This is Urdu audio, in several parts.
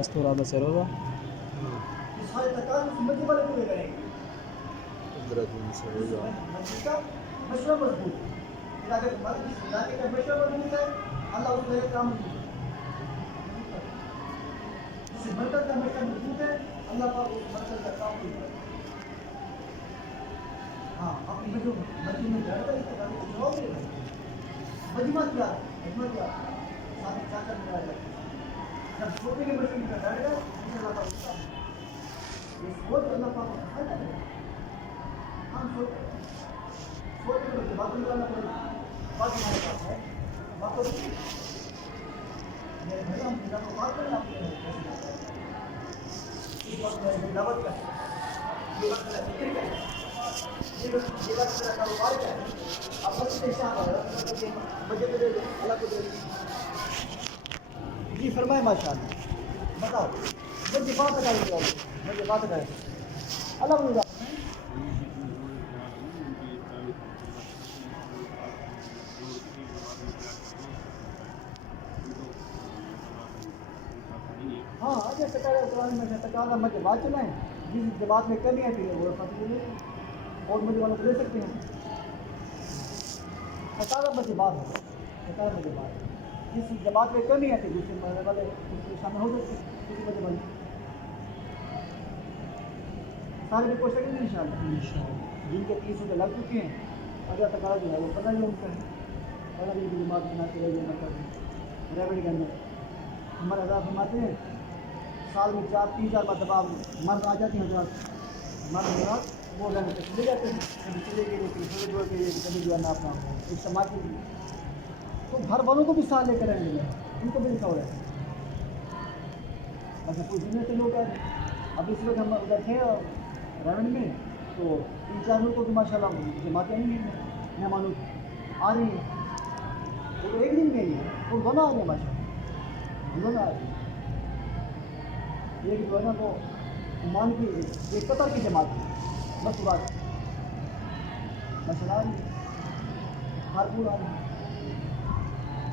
استورada serosa سارے تقاضے مسجد والے پورے کریں گے. مشورہ مضبوط علاقے کا مشورہ مضبوط ہے اللہ اس کا کام جس مرکز کا مشورہ مضبوط ہے اللہ پاک اس مرکز کا کام نہیں کرے. ہاں اپنی جو مسجد میں بیٹھ کر اس کا جواب دے رہے ہیں. مجمع کیا خدمت کیا ساتھ چاچا میں آ جاتے جب چھوٹے کے بچے میں بیٹھ گئے اللہ پاک اس کا یہ سوچ اللہ پاک کو فائدہ دے. ہم سوچتے ہیں بات کرنا پڑے بات ہمارے پاس ہے بات تو میرے بھائی ہم بات کرنا اس وقت میری دعوت کا یہ وقت میرا فکر کا یہ وقت میرا کاروبار کا ہے. اب مسجد شام بجے اللہ کو دے جی فرمائے ماشاء اللہ بتاؤ مجھے بات کریں مجھے بات کریں اللہ مجھے ہاں جیسے قرآن میں تقاضا مجھے بات چلائیں جس جماعت میں کمی آتی ہے وہ فتح لے اور مجھے والوں کو لے سکتے ہیں. تقاضا مجھے بات ہے تقاضا مجھے بات ہے جس جماعت میں کمی آتی ہے دوسرے مرنے والے شامل ہو سکتے ہیں کسی مجھے بند سارے بھی کوشش کریں گے ان شاء اللہ جن کے 30 روپے لگ چکے ہیں اگر تقاضا جو ہے وہ 15 کلومیٹر ہے 15 دن کی جماعت بناتے رہے مرکز ریوڑی کے اندر ہمارے حضرات فرماتے ہیں سال میں 3-4 مرتبہ مرد آ جاتے ہیں حضرات مرد حضرات وہ رہنے تک چلے جاتے ہیں کبھی چلے گئے کبھی تھوڑے جوڑ کے کبھی جو ہے نا اپنا ایک سماج کے لیے تو گھر والوں کو بھی ساتھ لے کر رہنے لگے ان کو بھی لکھا ہو رہا ہے اچھا کوئی دنیا سے لوگ آئے اب اس وقت ہم ادھر تھے ریونڈ میں تو 3-4 لوگ کو بھی ماشاء اللہ جماعتیں نہیں ہیں مہمانوں آ رہی ہیں وہ تو ایک دن میں ہی ہے وہ دونوں آ رہے ہیں ماشاء اللہ دونوں آ رہے ہیں. ایک جو ہے نا وہ مان کی ایک قطر کی جماعت ہے بس بات ماشاء اللہ ہارپور آ رہی ہے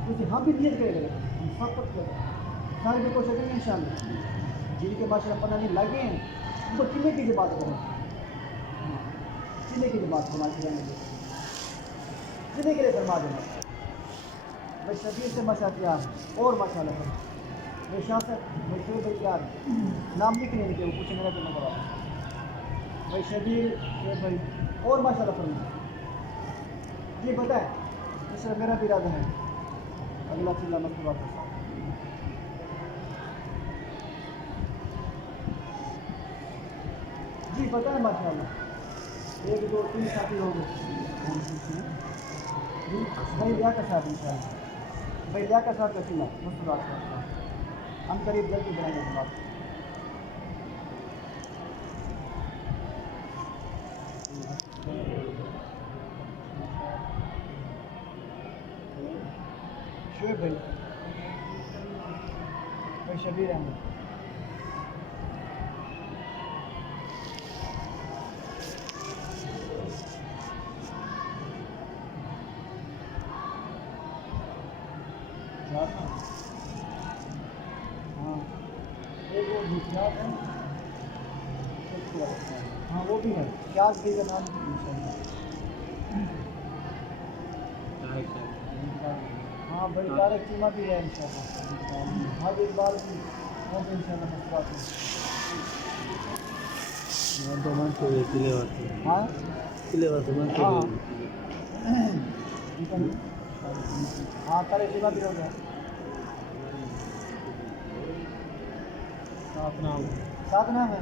کیونکہ ہم بھی نیت کرے گئے ہم سب تک سارے بھی کوشش کریں گے ان شاء اللہ جن کے ماشاء اللہ 15 دن لگے ہیں ان کو چلے کی بات کریں چلے کی بات فرما چلے کے لیے فرما دینا بھائی شبیر سے ماشاء اللہ اور ماشاء اللہ میں شاست مشہور بھائی کیا نام لکھ لینے کے وہ کچھ میرا تو نمبر آتا بھائی شبیر بھائی اور ماشاء اللہ فرما جی بتائیں اس طرح میرا بھی ارادہ ہے اگلا چلا مکتوبہ کے ساتھ جی بتائیں ماشاء اللہ 1 2 3 ساتھی ہو گئے جی بھائی لیا کا ساتھ ان شاء اللہ بھائی لیا کا ساتھ کا چلا مستقبل ہم قریب جلدی جائیں گے بات شعیب بھائی شبیر احمد ہاں ایک وہ دوسرا ہے ہاں وہ بھی ہے کیا کا نام ہاں بھائی طارق چیمہ بھی ہے ان شاء اللہ ہاں اقبال بھی وہ بھی ان شاء اللہ مسئلہ ہاں ہاں طارق چیمہ بھی ہو گیا سات نام ہے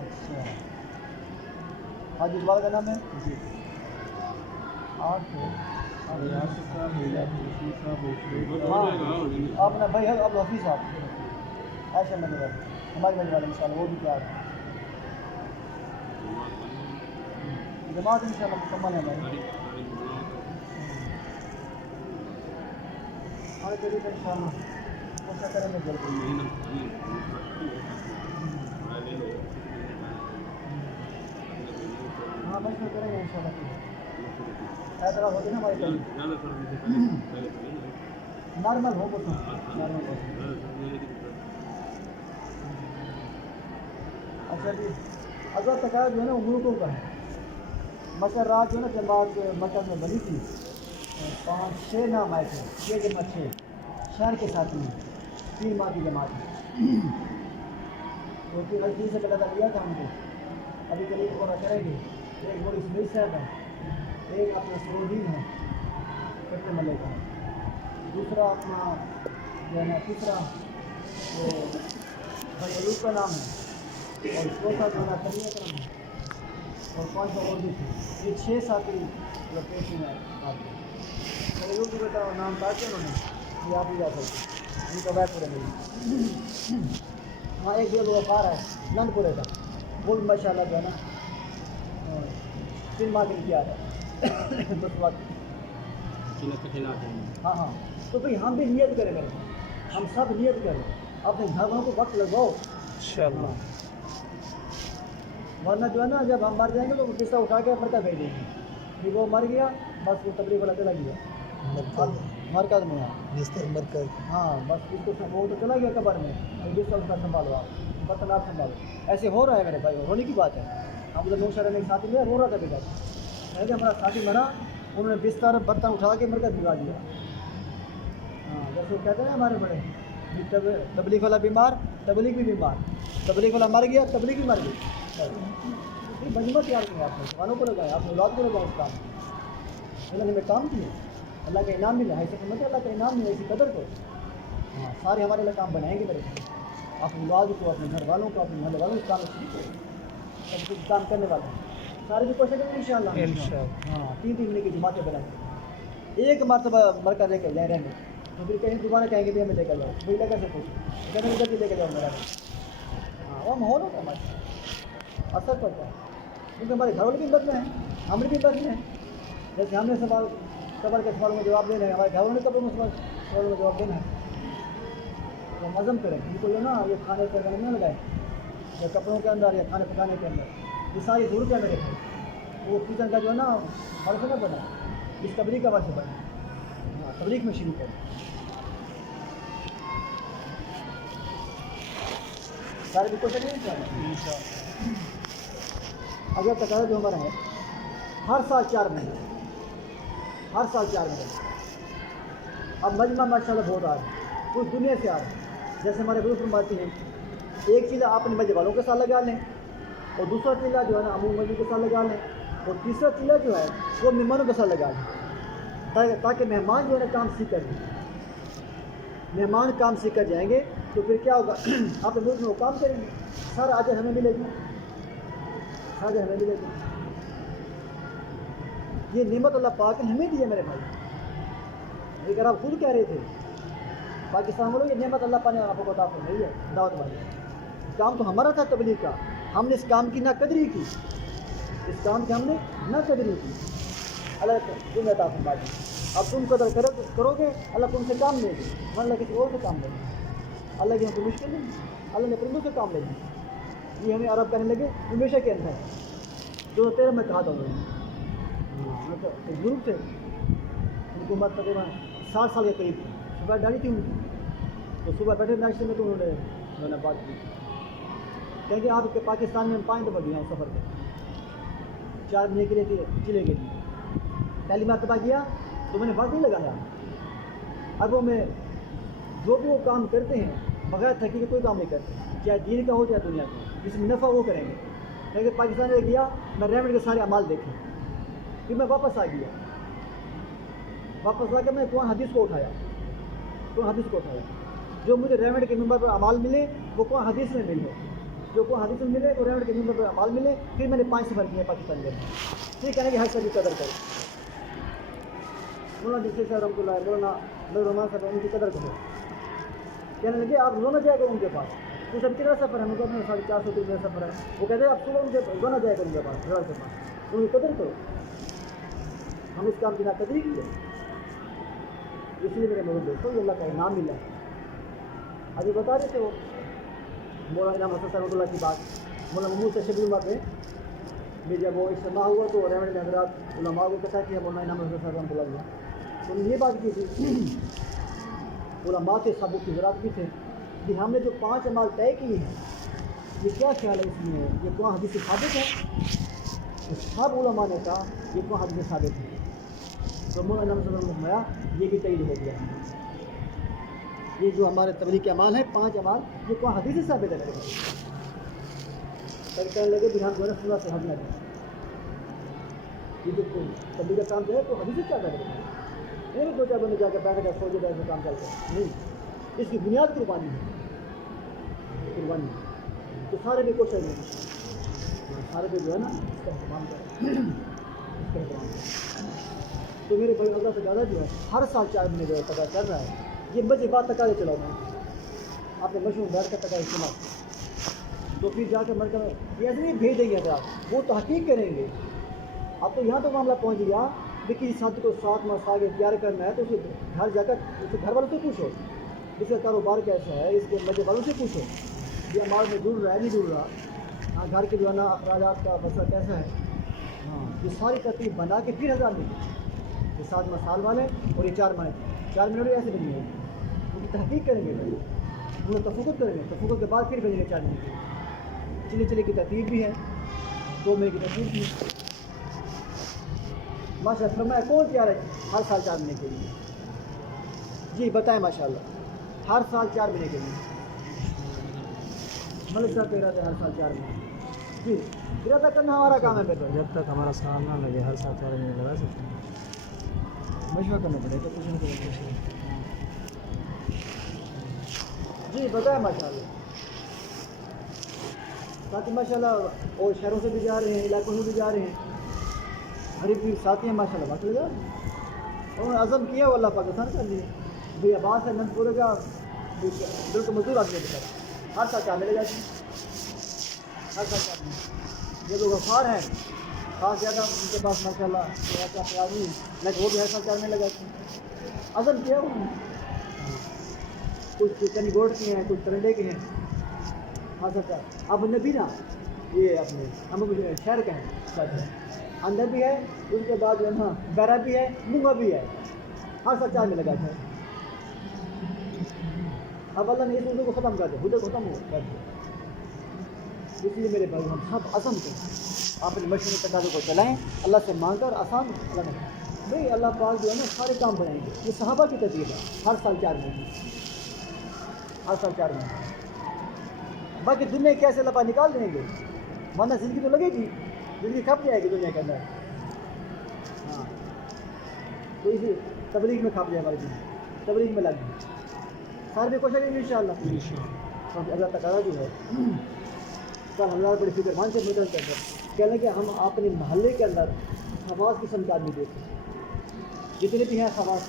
اچھا حاج اقبال کا نام ہے جی 8 اپنا بھائی ہے ابو حفیظ صاحب ایسا نظر ہے ہماری بھائی والے ان شاء اللہ وہ بھی تیار ہے جماعت ان شاء اللہ مکمل ہے ہمارے قریب ان شاء اللہ کوشش کریں میں جلد ہاں بس میں کریں گے ان شاء اللہ اعتراض ہوتے نا ہمارے نارمل ہو کچھ نارمل ہو. اچھا جی اگر تقاضا جو ہے نا وہ ملکوں کا ہے. مثلا رات جو ہے نا جماعت مکہ میں بنی تھی 5-6 نام آئے تھے 6 جمع 6 شہر کے ساتھ میں 3 ماہ کی جماعت ہے. تو 3 سے پہلے لیا تھا ہم کو ابھی کلی کو کریں گے. ایک بڑی اسمیل صاحب ہے, ایک اپنا سرودین ہے کٹے ملے کا, دوسرا اپنا جو ہے نا تیسرا وہ بھائی ایوب کا نام ہے, اور چوتھا جو ہے نا تنیہ کرم ہے, اور 5 اور بھی تھے. یہ 6 ساتھی لوکیشن ہے آتے ہیں. ایوب کی بیٹا نام تھا کہ انہوں نے یہ آپ ہی جا سکتے ان کا بیٹھ پڑے میری. ہاں ایک جو وفار ہے نند پورے کا, وہ بھی ماشاء اللہ جو ہے نا 3 ماہ کے کیا ہے بس وقت. ہاں ہاں تو بھائی ہم بھی نیت کریں گے, ہم سب نیت کریں, اپنے گھر والوں کو وقت لگاؤ انشاءاللہ. ورنہ جو ہے نا جب ہم مر جائیں گے تو قصہ اٹھا کے مرکز بھیج دیں گے کہ وہ مر گیا بس وہ تبلیغ والا چلا گیا مرکز میں. مرکز ہاں بس اس کو وہ تو چلا گیا قبر میں, جس کا اس کا سنبھالو آپ برتن آپ سنبھالو. ایسے ہو رہا ہے میرے بھائی, ہونے کی بات ہے. ہم لوگ نو شہر میں ایک ساتھی لیا رو رہا تھا بیٹا, کہ ہمارا ساتھی مرا, انہوں نے بستر برتن اٹھا کے مرکز بھجوا دیا. ہاں جیسے وہ کہتے ہیں ہمارے بڑے تبلیغ والا بیمار تبلیغ بھی بیمار, تبلیغ والا مر گیا تبلیغ بھی مر گئی. مجمت تیار کریں, آپ نے زبانوں کو لگائیں, آپ نے اولاد کو لگائیں اس کام میں. اللہ نے ہمیں کام کیے, اللہ کا انعام ملا ہے, ایسے سمجھے اللہ کا انعام ملا اسی قدر کو. ہاں سارے ہمارے لیے کام بنائیں گے میرے بھائی, اپنے اولاد کو اپنے گھر والوں کو اپنے محلے والوں کو کام سب کچھ کام کرنے والے ہیں. سارے بھی کوشش کریں گے ان شاء اللہ. ہاں 3 مہینے کی جماعتیں بنائیں, ایک مرتبہ مرکز لے کر جائیں رہنے, تو پھر کہیں دوبارہ کہیں گے بھی ہمیں لے کر جاؤ, وہی لے کر سے پوچھیں کہنے ادھر بھی لے کے جاؤ میرا. ہاں وہ ماحول ہوتا ہے ہمارے اثر پڑتا ہے, کیونکہ ہمارے گھر والے بھی ہمت میں ہیں, ہم بھی ہمت میں ہیں. جیسے ہم نے سوال قبر کے سوالوں میں جواب دینا ہے, ہمارے گھر والوں نے قبر میں سوالوں میں جواب دینا ہے. تو ہم عزم کریں ان کو جو نا یہ کھانے کے اندر نہ لگائیں, یا کپڑوں کے اندر یا کھانے پکانے کے اندر, یہ ساری ضرورت ہے میرے بھائی. وہ کچن کا جو ہے نا ہر سے نہ بنا, اس تبلیغ کا وجہ بنا. ہاں تبلیغ میں شروع کریں. سارے بھی کوشش نہیں کریں. اگر تقاضا جو ہمارا ہے ہر سال 4 مہینے, ہر سال 4 مہینے. اب مجمع ماشاء اللہ بہت آ رہے ہیں, پوری دنیا سے آ رہے ہیں. جیسے ہمارے گروپ فرماتی ہیں ایک چیز آپ اپنے مسجد والوں کے ساتھ لگا لیں, اور دوسرا چیزہ جو ہے نا عموم مسجد کے ساتھ لگا لیں, اور تیسرا چیزہ جو ہے وہ مہمانوں کے ساتھ لگا لیں, تاکہ مہمان جو ہے نا کام سیکھ کر جائیں. مہمان کام سیکھ کر جائیں گے تو پھر کیا ہوگا, آپ ملک میں وہ کام کریں گے, سارا اجر ہمیں ملے گی, سارا اجر ہمیں ملے گی. یہ نعمت اللہ پاک نے ہمیں دی ہے میرے بھائی. اگر آپ خود کہہ رہے تھے پاکستان والوں, یہ نعمت اللہ پاک نے آپ کو عطا فرمائی ہے. دعوت والی کام تو ہمارا تھا تبلیغ کا, ہم نے اس کام کی نہ قدری کی, اس کام کی ہم نے نہ قدری کی. اللہ تمہیں عطا فرما دی. اب تم قدر کرو گے اللہ تم سے کام لے گے, اللہ کسی اور سے کام لے گے. اللہ کی ہم کو مشکل نہیں, اللہ نے پرندوں سے کام لے گے. یہ ہمیں عرب کرنے لگے ہمیشہ کے اندر جو 13 میں کہا تھا انہوں نے. ایک گروپ تھے, ان کو عمر تقریباً 60 سال کے قریب تھی. صبح ڈالی تھی ان کی, تو صبح بیٹھے ناشتے میں تو انہوں نے بات کی, کہیں کہ آپ کے پاکستان میں 5 دفعہ گیا ہوں سفر پہ, 4 مہینے کے لیے چلے گئے تھے. پہلی مرتبہ گیا تو میں نے وقت نہیں لگایا. اب وہ میں جو بھی وہ کام کرتے ہیں بغیر تھکی کے کوئی کام نہیں کرتے, چاہے دین کا ہو چاہے دنیا کا ہو, جس میں نفع وہ کریں گے. لیکن پاکستان میں گیا میں ریمنڈ کے سارے اعمال دیکھے, پھر میں واپس آ گیا. واپس آ کے میں قرآن حدیث کو اٹھایا, جو مجھے ریمنڈ کے ممبر پر اعمال ملے وہ قرآن حدیث میں ملے, جو قرآن حدیث میں ملے وہ ریمنڈ کے ممبر پر اعمال ملے. پھر میں نے 5 سفر کیے پاکستان میں. پھر کہنے کہ ہر سبھی قدر کرو. مولانا جیسے صاحب رحمۃ اللہ, مولانا رحمان صاحب ان کی قدر کرو. کہنے لگے آپ روزانہ جایا کرو ان کے پاس. تو سب کتنا سفر ہے, ہم کہتے ہیں 450 کا سفر ہے. وہ کہتے ہیں آپ صبح ان کے روزانہ جایا کرو ان کے پاس, کے پاس ان کی قدر کرو. ہم اس کام کی نہ قدری کی ہے, اس لیے میرے دوستوں یہ اللہ کا انعام ملا ہے. ابھی بتا رہے تھے وہ مولانا انعام حسن صاحب اللہ کی بات، مولانا محمود تشریف اللہ پہ بھی جب وہ اجتماع ہوا تو رحمت حضرات علماء کو کہتا کیا مولانا انعام حسن صاحب رحمۃ اللہ علیہ، تو نے یہ بات کی تھی علماء کے ثبوت کی ذرات بھی تھے کہ ہم نے جو 5 اعمال طے کیے ہیں یہ کیا خیال ہے اس میں، یہ کون حدیث ثابت ہے؟ تو سب علماء نے کہا یہ کون حدیث ثابت ہے، تو مولانا انعام حسن صاحب نے یہ بھی تعین ہو گیا، یہ جو ہمارے تبلیغ کے اعمال ہیں 5 اعمال یہ کون حدیث سے ثابت ہے؟ پھر کہنے لگے بھی ہم جو ہے نا سنت سے ہٹ نہ جائیں، یہ جو تبلیغ کا کام جو ہے تو حدیث سے کیا کرے گا، یہ بھی 2-4 بندے جا کے بیٹھ گئے سوچے بیٹھ کام چلتا ہے نہیں، اس کی بنیاد قربانی ہے، قربانی تو سارے بھی کوشش نہیں، سارے بھی جو ہے نا اس کا اہتمام کریں، اس کا اہتمام کریں۔ تو میرے بھائی اللہ سے زیادہ جو ہے ہر سال 4 مہینے جو ہے پتہ چل رہا ہے، یہ مجھے بات تک آگے چلاؤ میں آپ نے مشہور بیٹھ کر تک استعمال تو پھر جا کے مرکز یہ ایسے نہیں بھیج دیں گے حضرات، وہ تحقیق کریں گے۔ اب تو یہاں تو معاملہ پہنچ گیا کہ کسی ساتھ کو 7 ماہ آگے اختیار کرنا ہے تو اسے گھر جا کر اسے گھر والوں سے پوچھو اس کا کاروبار کیسا ہے، اس کے مجھے والوں سے پوچھو یہ امال میں جڑ رہا ہے نہیں جڑ رہا، ہاں گھر کے جو ہے نا اخراجات کا مسئلہ کیسا ہے، ہاں یہ ساری ترتیب بنا کے پھر 1000 ملے یہ 7 ماہ سال والے اور یہ 4 مہینے ایسے بنی ہے، ان کی تحقیق کریں گے، انہیں تفقت کریں گے، تفقت کے بعد پھر بھیجیں گے 4 مہینے کی چلے کی ترتیب بھی ہے، 2 مہینے کی ترتیب بھی ہے، ماشاء اللہ فرمایا کون تیار ہے ہر سال 4 مہینے کے لیے؟ جی بتائیں ماشاء اللہ ہر سال 4 مہینے کے لیے ملک صاحب کہہ رہا تھا ہر سال 4 مہینے، جی ارادہ کرنا ہمارا کام ہے، بیٹا جب تک ہمارا سال نہ لگے ہر سال 4 مہینے لگا سکتے ہیں، مشورہ کرنا پڑے گا کچھ نہیں کریں جی بتائیں ماشاء اللہ ساتھی ماشاء اللہ اور شہروں سے بھی جا رہے ہیں علاقوں سے بھی جا رہے ہیں، غریب بھی ساتھی ہیں ماشاء اللہ بات لگا انہوں نے عزم کیا وہ اللہ پاکستان کر لیے بھائی عباس ہے نند پورے کا بالکل مزدور آدمی بتا ہر سال 4 ملے جاتی ہر سال 4 ملے، یہ جو غفار ہیں خاص زیادہ ان کے پاس ماشاء اللہ ایسا خیال نہیں لیکن وہ بھی ہر سال 4 مہینے لگاتے ہیں، عزم کیا انہوں نے، کچھ کنی گوڑ کے ہیں کچھ ترنڈے کے ہیں، ہاں سر اب نبی نا یہ اپنے ہم شہر کے ہیں اندر بھی ہے اس کے بعد جو ہے نا بیرا بھی ہے مونگا بھی ہے، ہر سال 4 میں لگاتا ہے، اب اللہ نے اس اردو کو ختم کر دیا خود ختم ہو کر دیا، اس لیے میرے بھائی ہم سب عزم کریں آپ اپنے مشورے تقاضوں کو چلائیں اللہ سے مانگ کر آسان اللہ نے بھائی اللہ پاک جو ہے نا سارے کام بنائیں گے، یہ صحابہ کی ترتیب ہے ہر سال 4 مہینے ہر سال 4 مہینے، باقی دنیا کیسے اللہ پاک نکال دیں گے ورنہ زندگی تو لگے گی، زندگی کھپ جائے گی دنیا کے اندر، ہاں تو اسی تبلیغ میں کھپ جائے ہماری زندگی تبلیغ میں لگ گئی سارے بھی کوشش کریں گے انشاءاللہ، اللہ تقاضا جو ہے سب ہمارا بڑی فکر مان سے مدد کر کر کہنے کہ ہم اپنے محلے کے اندر خواص قسم کے آدمی دیکھیں جتنے بھی ہیں خواص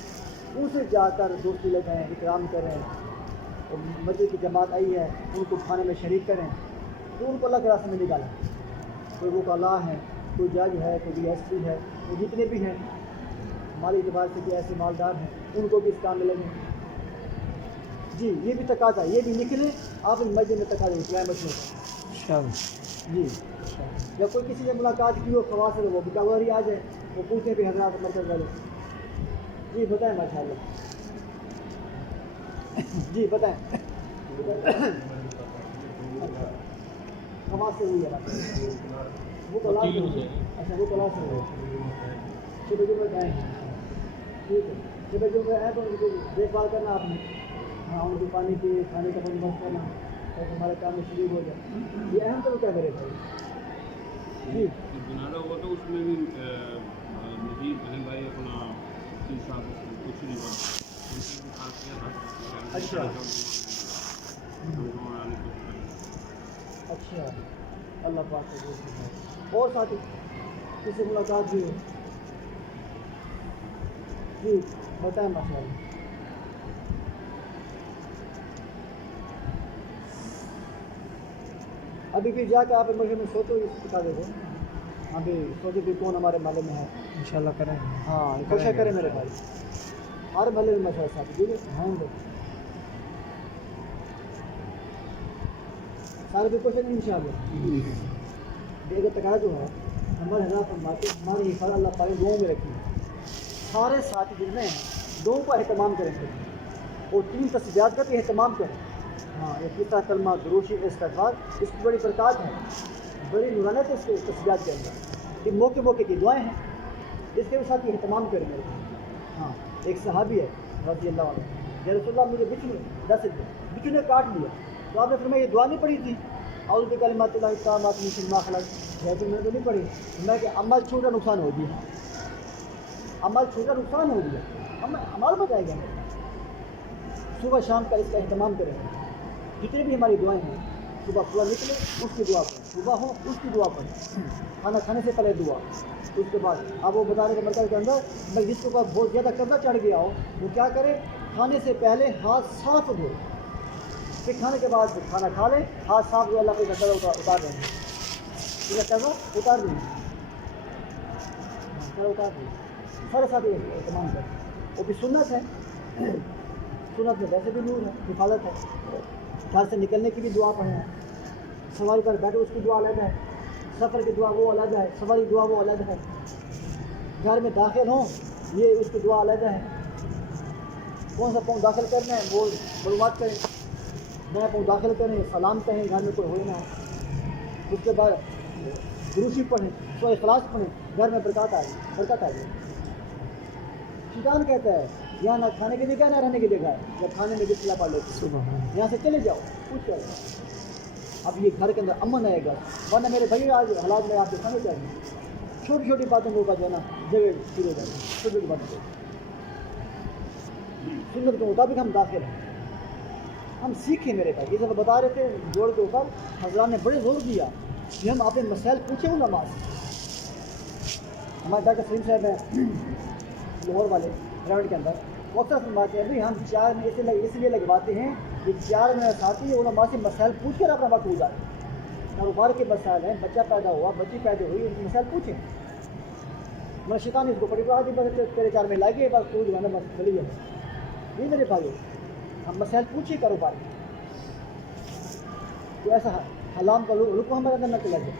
ان سے جا کر دوستی لگائیں اکرام کریں اور مسجد کی جماعت آئی ہے ان کو کھانے میں شریک کریں تو ان کو اللہ کے راستے میں نکالا، کوئی وہ کلا ہے کوئی جج ہے کوئی ڈی ایس پی ہے وہ جتنے بھی ہیں مالی اعتبار سے بھی ایسے مالدار ہیں ان کو بھی اس کام میں لگیں، جی یہ بھی تقاضا یہ بھی نکلے آپ اس مسجد میں تقاضا نکلائیں مشہور جی، جب کوئی کسی سے ملاقات کی ہو خواص ہے وہ بھی کاغذی آ جائے وہ پوچھیں بھی حضرات مرکز والے، جی بتائیں ماشاء اللہ جی بتائیں خواص سے ہوئی ہے وہ کلاس اچھا وہ کلاس سے چھ بجے میں آئیں ٹھیک ہے 6 بجے میں آئے تو ان کی دیکھ بھال کرنا آپ نے، ہاں ان کو پانی پیے کھانے کا بندوبست کرنا اور ہمارے کام میں شریک ہو جائے، یہ اہم تو کیا کرے بھائی جی بنانا ہوا تو اس میں بھی مزید بہن بھائی اپنا کچھ نہیں اچھا اچھا اللہ پاک سے اور ساتھی کسی سے ملاقات بھی ہو جی بتائیں ماشاء اللہ ابھی پھر جا کے آپ مجھے میں سوچو بتا دے دو ابھی سوچو کہ کون ہمارے محلے میں ہے انشاءاللہ کریں ہاں کوشش کریں میرے بھائی ہر محلے میں مشورہ ساتھی ٹھیک ہے ہاں سارے بھی کوشش نہیں انشاءاللہ بے تقاضا جو ہے ہمارے حضرات فرماتے ہیں ہماری حفاظت اللہ پاک دعاؤں میں رکھی سارے ساتھی جتنے ہیں دعاؤں کا اہتمام کریں گے اور 3 تسبیحات کا بھی اہتمام کریں. ہاں یہ کتا کلمہ دروشی استغفار اس کی بڑی برکات ہے, بڑی نورانیت ہے اس کے تسبیحات کے اندر. یہ موقع کی دعائیں ہیں, اس کے بھی ساتھ اہتمام کریں گے. ہاں ایک صحابی ہے رضی اللہ عنہ, یا رسول اللہ مجھے بچھو نے کاٹ لیا, تو آپ نے فرمایا یہ دعا نہیں پڑھی تھی اعوذ بکلمات اللہ التامات من شر ما خلق, جیسے میں نے تو نہیں پڑھی. میں کہ عمل چھوٹا نقصان ہو گیا, عمل چھوٹا نقصان ہو گیا, عمل بتائے گا. صبح شام کا اس کا اہتمام کریں. جتنی بھی ہماری دعائیں ہیں صبح نکلے اس کی دعا پڑھیں, صبح ہو اس کی دعا پڑھیں, کھانا کھانے سے پہلے دعا. اس کے بعد اب وہ بتا رہے کہ مرکز کے اندر میں جس کے پاس بہت زیادہ قرضہ چڑھ گیا ہو وہ کیا کرے, کھانے سے پہلے ہاتھ صاف دھو, پھر کھانے کے بعد کھانا کھا لیں, ہاتھ صاف دھو, اللہ پہ قرضہ اتار دیں گے, قرضہ اتار دیں گے, اتار دیں گے. سارے ساتھ اہتمام کریں. وہ بھی سنت ہے, سنت میں ویسے بھی نور ہے, حفاظت ہے. گھر سے نکلنے کی بھی دعا پڑھیں, سواری پر بیٹھے اس کی دعا الگ ہے, سفر کی دعا وہ الگ ہے, سواری دعا وہ الگ ہے. گھر میں داخل ہوں یہ اس کی دعا الگ ہے. کون سا پاؤں داخل کرنا ہے وہ معلومات کریں, نیا پاؤں داخل کریں, سلام کہیں, گھر میں کوئی ہوئے نہ ہو. اس کے بعد دروشی پڑھیں, سورہ اخلاص پڑھیں, گھر میں برکت آ جائے. شیطان کہتا ہے یہاں نہ کھانے کی جگہ نہ رہنے کی جگہ ہے, جب کھانے میں بسم اللہ پڑھ لیتے یہاں سے چلے جاؤ کچھ کرو. اب یہ گھر کے اندر امن آئے گا, ورنہ میرے بھائی آج حالات میں آپ کو سمجھ آئیں گے, چھوٹی چھوٹی باتوں کے اوپر جو ہے نا جگہ شروع ہو جائے گی. چھوٹی چھوٹی باتوں کو سنت کے مطابق ہم داخل ہیں, ہم سیکھیں. میرے بھائی یہ سب بتا رہے تھے جوڑ کے اوپر, حضرات نے بڑے زور دیا کہ ہم اپنے مسائل پوچھیں علماء سے. ہمارے ڈاکٹر سلیم صاحب ہیں لاہور والے پرائیویٹ کے اندر, وہ اکثر فرماتے ہیں بھائی ہم 4 میں اس لیے لگواتے ہیں کہ 4 میں ساتھی علماء سے مسائل پوچھ کر اپنا وقت گزاریں. کاروبار کے مسائل ہیں, بچہ پیدا ہوا, بچی پیدا ہوئی, ان کے مسائل پوچھیں. میں شیطان اس کو پڑی بات تیرے 4 میں لائے بس تو جو ہے نا بس چلی جائے. نہیں میرے بھائی, ہم مسائل پوچھیں کاروبار کے, تو ایسا حلام کا رکو ہمارے اندر نہ چلا جائے,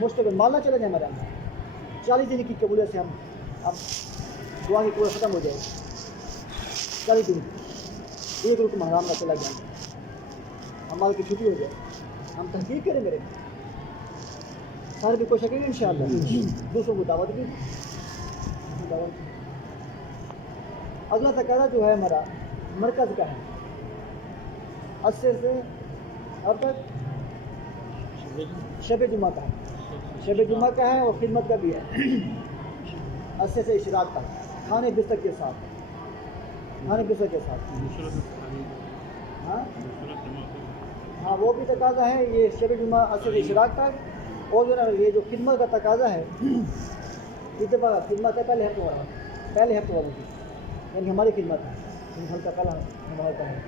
مشتقل مال نہ چلا جائے ہمارے اندر. 40 دن کی قبولیت سے ہم اب دعا کی قبولیت ختم ہو جائے. 40 دن ایک رکن حرام نہ چلا جائے, ہمارے کی چھٹی ہو جائے. ہم تحقیق کریں میرے, سارے بھی کوشش کریں انشاءاللہ. دوسروں کو دعوت بھی. اگلا تقاضا جو ہے ہمارا مرکز کا ہے, عصر سے اب تک شب جمعہ کا ہے, شب جمعہ کا ہے اور خدمت کا بھی ہے. عصر سے اشراق تک کھانے بستر کے ساتھ, کھانے بستر کے ساتھ. ہاں وہ بھی تقاضا ہے, یہ شب جمعہ عصر سے اشراق تک. اور جو نا یہ جو خدمت کا تقاضا ہے, اس دفعہ خدمت ہے پہلے ہفتے والوں کی, یعنی ہماری خدمت ہے, ہم کا کل ہمارا ہے.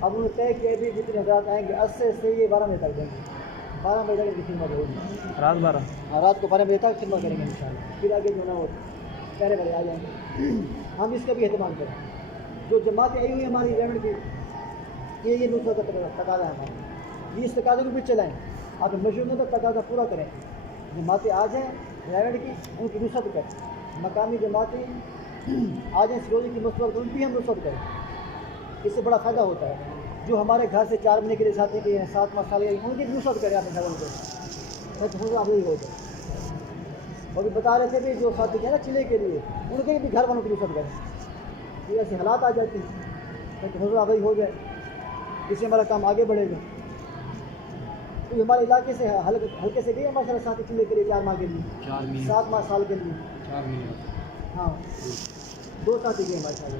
اب انہوں نے طے کیا بھی جتنے حضرات آئیں گے 80 سے یہ 12 بجے تک دیں گے. 12 بجے تک ان کی خدمت ہوگی, رات 12. ہاں رات کو 12 بجے تک خدمت کریں گے انشاءاللہ. پھر آگے جو نا وہ پہلے بڑے آ جائیں گے. ہم اس کا بھی اہتمام کریں. جو جماعتیں آئی ہوئی ہماری ریونڈ کی, یہ نصرت کا تقاضا ہے ہمارا, یہ اس تقاضے کو بھی چلائیں. آپ مشہور میں تو تقاضا پورا کریں. جماعتیں آ جائیں ریونڈ کی, ان کی نصرت کریں. مقامی جماعتیں آ جائیں سروجی کی مثبت, ان کی ہم نصرت کریں. اس سے بڑا فائدہ ہوتا ہے. جو ہمارے گھر سے 4 مہینے کے لیے ساتھی کے ہیں, 7 ماہ سال کے, ان کی نصرت کریں اپنے گھروں کو, آپ یہی ہو جائے. اور بھی بتا رہے تھے بھی جو ساتھی ہیں نا چلے کے لیے, ان کے بھی گھر والوں کی نصرت کریں. یہ ایسے حالات آ جاتے ہیں کہ حضور آگاہی ہو جائے, اس سے ہمارا کام آگے بڑھے گا. تو ہمارے علاقے سے ہلکے سے گئے ہمارے سارے ساتھی چلے کے لیے 4 ماہ کے لیے, 7 ماہ سال کے لیے. 4 مہینے. ہاں 2 ساتھی گئے ہمارے ساتھ,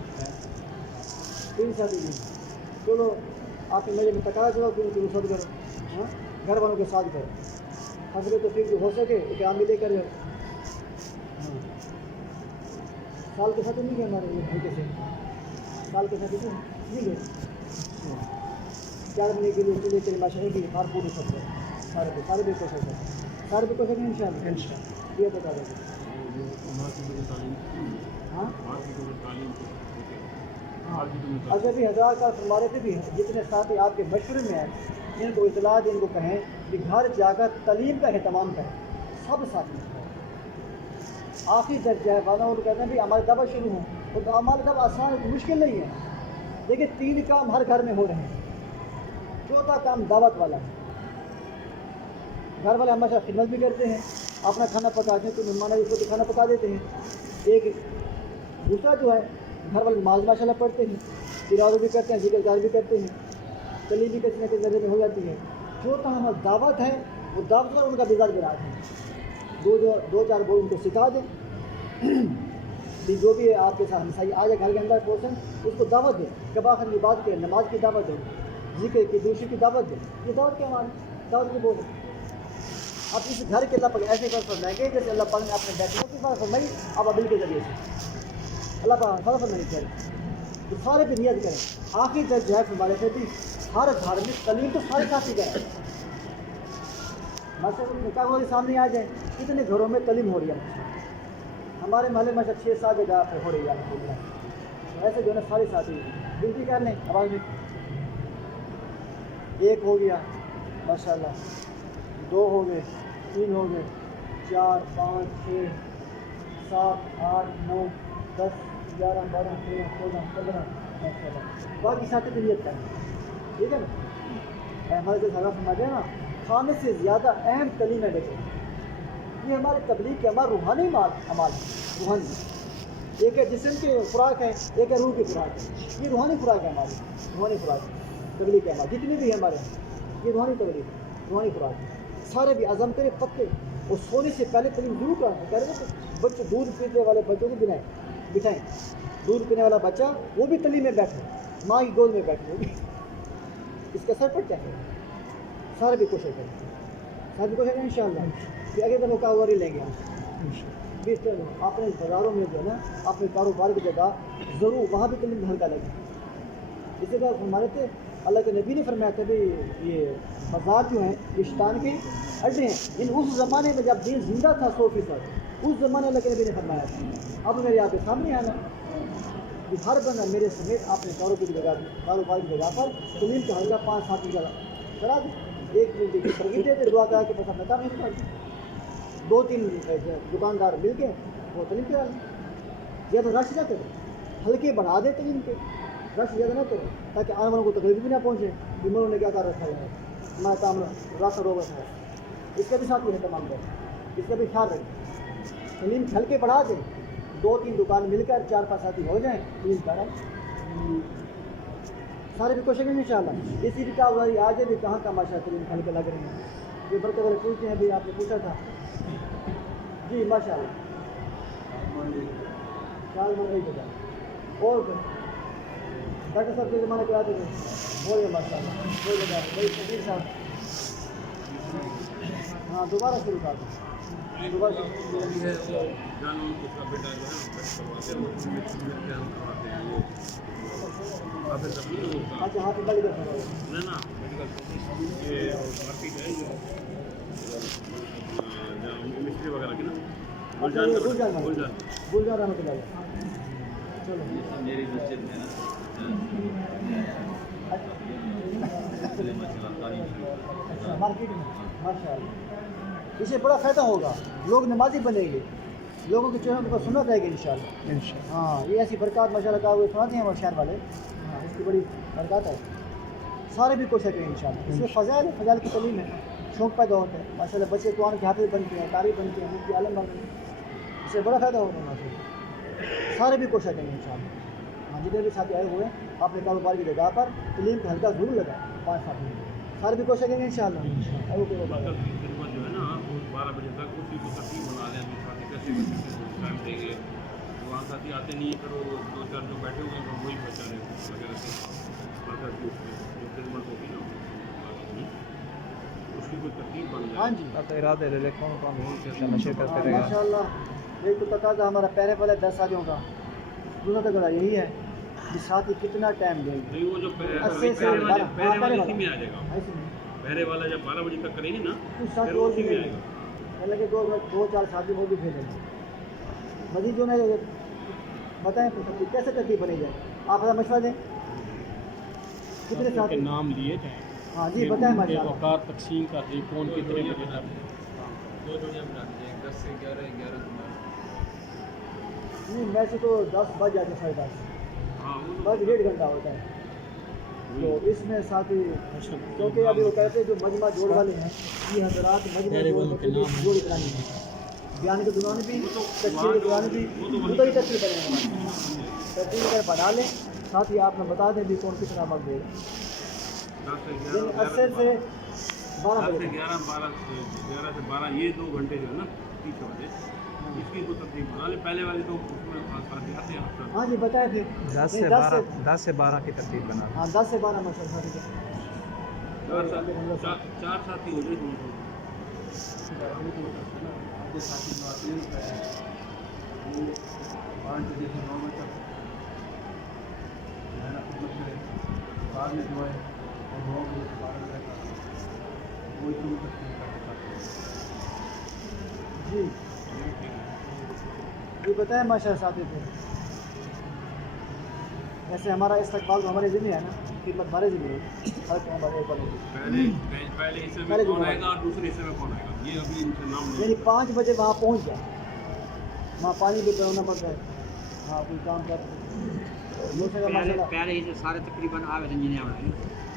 3 ساتھی گئے. چلو آپ کے مجھے میں تقاضا چلا کہ ان کی نصرت کرو, ہاں گھر والوں کے ساتھ کرو. حضرے تو پھر جو ہو سکے اقرام بھی لے کر جاؤ. ہاں سال کے ساتھی نہیں گئے ہمارے یہ ہلکے سے, سال کے ساتھی نہیں گئے. 4 مہینے کے لیے چلے کے لیے ماشاء اللہ کی ہر پوری سب ہے. سارے بھی کوشش کریں, سارے بھی کوشش کریں انشاءاللہ. یہ بتا دیں. ہاں اگر بھی ہزار کا فرما رہے تھے بھی جتنے ساتھی آپ کے مشورے میں ہیں ان کو اطلاع دیں، ان کو کہیں کہ گھر جا کر تعلیم کا اہتمام کریں، سب ساتھی آخری درجہ ہے والا وہ کہتے ہیں بھی ہماری دعوت شروع ہوں، تو ہماری دعوت آسان مشکل نہیں ہے، دیکھیے 3 کام ہر گھر میں ہو رہے ہیں، چوتھا کام دعوت والا ہے۔ گھر والے ہمیشہ خدمت بھی کرتے ہیں، اپنا کھانا پکاتے ہیں، تو مہمان آئے اس کو بھی کھانا پکا دیتے ہیں، ایک دوسرا جو ہے گھر والے نماز ماشاء اللہ پڑھتے ہیں، تلاوت بھی کرتے ہیں، ذکر گار بھی کرتے ہیں، تعلیم بھی کسی نہ کسی ذریعے میں ہو جاتی ہے۔ چوتھا ہمارا دعوت ہے، وہ دعوت کا ان کا مزاج بھی رہا ہے، دو چار بول ان کو سکھا دیں کہ جو بھی آپ کے ساتھ ہمسائی آ جائے گھر کے اندر پوسن اس کو دعوت دیں، کب آخر کی بات کے نماز کی دعوت دیں، ذکر کی دوسری کی دعوت دیں، یہ دعوت کے ہمارے دعوت کی بول ہے۔ اب اس گھر کے اللہ پاک ایسے پر فرمائیں گے جیسے اللہ پاک نے اپنے بیٹوں کی بات فرمائی اب ابل کے ذریعے سے اللہ پاک فرض فرمائی کریں تو سارے بھی نیت کریں۔ آخری درجہ ہے ہمارے سے بھی ہر گھر میں تعلیم تو سارے ساتھی کریں، مثلا نکاح والے سامنے آ جائیں، کتنے گھروں میں تعلیم ہو رہی ہے، ہمارے محلے میں 6-7 جگہ پہ ہو رہی ہے، ایسے جو ہے نا سارے ساتھی گنتی کر لیں آواز میں، ایک ہو گیا ماشاء اللہ، 2 ہو گئے، 3 ہو گئے، 4 5 6 7 8 9 10 11 12 13 14 15 ماشاء اللہ، باقی ساتھی کی نیت کریں، ٹھیک ہے نا۔ ہمارے جو سارا سمجھے نا کھانے سے زیادہ اہم تعلیم ہے، دیکھیں یہ ہمارے تبلیغ کے ہمارا روحانی عمال ہے، روحانی، ایک ہے جسم کی خوراک ہے، ایک ہے روح کی خوراک ہے، یہ روحانی خوراک ہے ہماری، روحانی خوراک ہے تبلیغ کے ہمارے جتنی بھی ہے ہمارے یہ روحانی تبلیغ ہے، روحانی خوراک ہے، سارے بھی عزم کرے پکے اور سونے سے پہلے تعلیم ضرور کریں، کہہ رہے ہیں بچے دودھ پینے والے بچوں کو بٹھائیں، دودھ پینے والا بچہ وہ بھی تعلیم میں بیٹھے، ماں کی گود میں بیٹھے، وہ بھی اس کا سر پڑتا ہے، سارے بھی کوشش کریں، سارے بھی کوشش کریں انشاءاللہ کہ آگے بنو کاروباری لیں گے ہم بھی، اپنے بازاروں میں جو ہے نا اپنے کاروبار کی جگہ ضرور وہاں بھی تعلیم ہلکا لگے، اسی طرح ہمارے تھے اللہ کے نبی نے فرمایا تھا بھی یہ بازار جو ہیں یہ شیطان کے اڈے ہیں، اس زمانے میں جب دین زندہ تھا 100%، اس زمانے اللہ کے نبی نے فرمایا تھا، اب میرے آپ کے سامنے آنا کہ ہر بندہ میرے سمیت اپنے کاروبار کی جگہ پر تعلیم کا حلقہ 5-7 کی جگہ کرا دیں، ایک ملک کی ترغیب دے دے، دعا کرا کے پسند نہ نہیں کر 2-3 دکاندار مل کے وہ تعلیم کرا لیں، زیادہ رش نہ کریں، ہلکے بڑھا دیں تعلیم کے، رش زیادہ نہ کریں تاکہ آنے والوں کو تکلیف بھی نہ پہنچے، بیماروں نے کیا کر رکھا ہے ہمارا کام راستہ روبت ہے، اس کا بھی ساتھ میں اہتمام کریں، اس کا بھی خیال رکھیں، تعلیم ہلکے بڑھا دیں، 2-3 دکان مل کر 4-5 ساتھی ہو جائیں، تعلیم کریں، سارے بھی کوشش کریں انشاءاللہ، اسی بھی کاروباری آج بھی کہاں کا ماشاء تعلیم ہلکے لگ رہے ہیں، یہ برکت والے پوچھتے ہیں بھی آپ نے پوچھا تھا جی ماشاء اللہ 4 من ایک جگہ اور ڈاکٹر صاحب کے زمانے کے آتے تھے بولے ماشاء اللہ کوئی جگہ بھائی شبیر صاحب ہاں دوبارہ شروع کر دیں دوبارہ اچھا ہاں پہ بڑی دفعہ مستری وغیرہ کی نا گلجان رحمۃ اللہ چلو میری مسجد میں مارکیٹ میں ماشاء اللہ اسے بڑا فائدہ ہوگا، لوگ نمازی بنیں گے، لوگوں کے چہروں پر سنت رہے گی انشاءاللہ، ہاں یہ ایسی برکات ماشاء اللہ کا وہ سناتے ہیں وہ شہر والے، ہاں اس کی بڑی برکات ہے، سارے بھی کوشش کریں انشاءاللہ، اس میں فضائل کی تعلیم ہے، شوق پیدا ہوتا ہے ماشاء اللہ، بچے قرآن کے حافظ بنتے ہیں، قاری بنتے ہیں، مفتی عالم بنتے ہیں، اس سے بڑا فائدہ ہوگا ماشاء اللہ، سارے بھی کوشش کریں انشاءاللہ، ہاں جتنے بھی ساتھی آئے ہوئے ہیں اپنے کاروبار کی جگہ پر تعلیم کا ہلکا ضرور لگائیں، 5 ساتھ میں سارے بھی کوشش کریں انشاءاللہ، جو ہے نا 12 بجے تک اسی کو ترتیب بنا لیں، ساتھی کیسے ٹائم دیں گے، وہاں ساتھی آتے نہیں کرو 2-4 جو بیٹھے ہوئے ہیں وہی بچا رہے لگے رہتے ہیں، جو خدمت ہوگی نا اس کی کوئی ترتیب بن جائے، ہاں جی تو ارادے لے لے کون کون نشے کرتے رہے گا ماشاء اللہ، ایک تو تقاضا ہمارا پہلے 10 ساتھیوں کا، دوسرا تقاضا یہی ہے کہ ساتھی کتنا ٹائم دیں گے، نہیں وہ جو پہرے والا اسی میں آ جائے گا، پہرے والا جب 12 بجے تک کریں گے نا کچھ پھر ساتھی وہ اور اسی بھی میں لیں آئے گے، گا، لگے 2-4 ساتھی اور بھی بھیجیں گے، مزید جو ہے کیسے ترتیب بنی جائے، آپ ذرا مشورہ دیں کتنے کے ساتھی؟ نام لیے جائیں، ہاں جی بتائیں ان کے ماشاء اللہ. اوقات تقسیم کر دیں کون کتنے بجے تک. دو جوڑیاں بنا دیجیے 10 سے 11 11 سے 12. نہیں ویسے تو 10 بج جاتے ہیں 10:30 ہاں وہ تو بس 1.5 گھنٹہ ہوتا ہے. تو اس میں ساتھی کیونکہ ابھی وہ کہتے ہیں جو مجمع جوڑ والے ہیں یہ حضرات مجمع جوڑ میں جوڑ کرانی ہے بیان کے دوران بھی تشکیل کے دوران بھی خود ہی تشکیل کریں گے تشکیل کر بنا لیں. ساتھ ہی آپ نے بتا دیں بھی کون کتنا وقت دے 10 سے دن 11 عصر سے 12 10 بجے سے تک. 11 سے 12 یہ 2 گھنٹے جو ہے نا پیچھے والے اس کی کو ترتیب بنا لے. پہلے والے تو اس میں ساتھی آتے ہیں اکثر. ہاں جی بتائے تھے 10 سے 12 کی ترتیب بنا. ہاں 10 سے 12 ماشاء اللہ ساتھی. 4 ساتھی ہو جائے بعد میں جو ہے جی یہ بتائیں ماشاء اللہ ساتھی تھے. ویسے ہمارا استقبال تو ہمارے ذمہ ہے نا خدمت ہمارے ذمہ ہے. ہر کام ہمارے اوپر ہوگی. پہلے حصے میں کون آئے گا اور دوسرے حصے میں کون آئے گا یہ ابھی ان سے نام نہیں. یعنی 5 بجے وہاں پہنچ جائے وہاں پانی بھی بنانا پڑتا ہے. ہاں کوئی کام کر پہلے ہی سارے تقریباً آوے تھے جنہیں آوے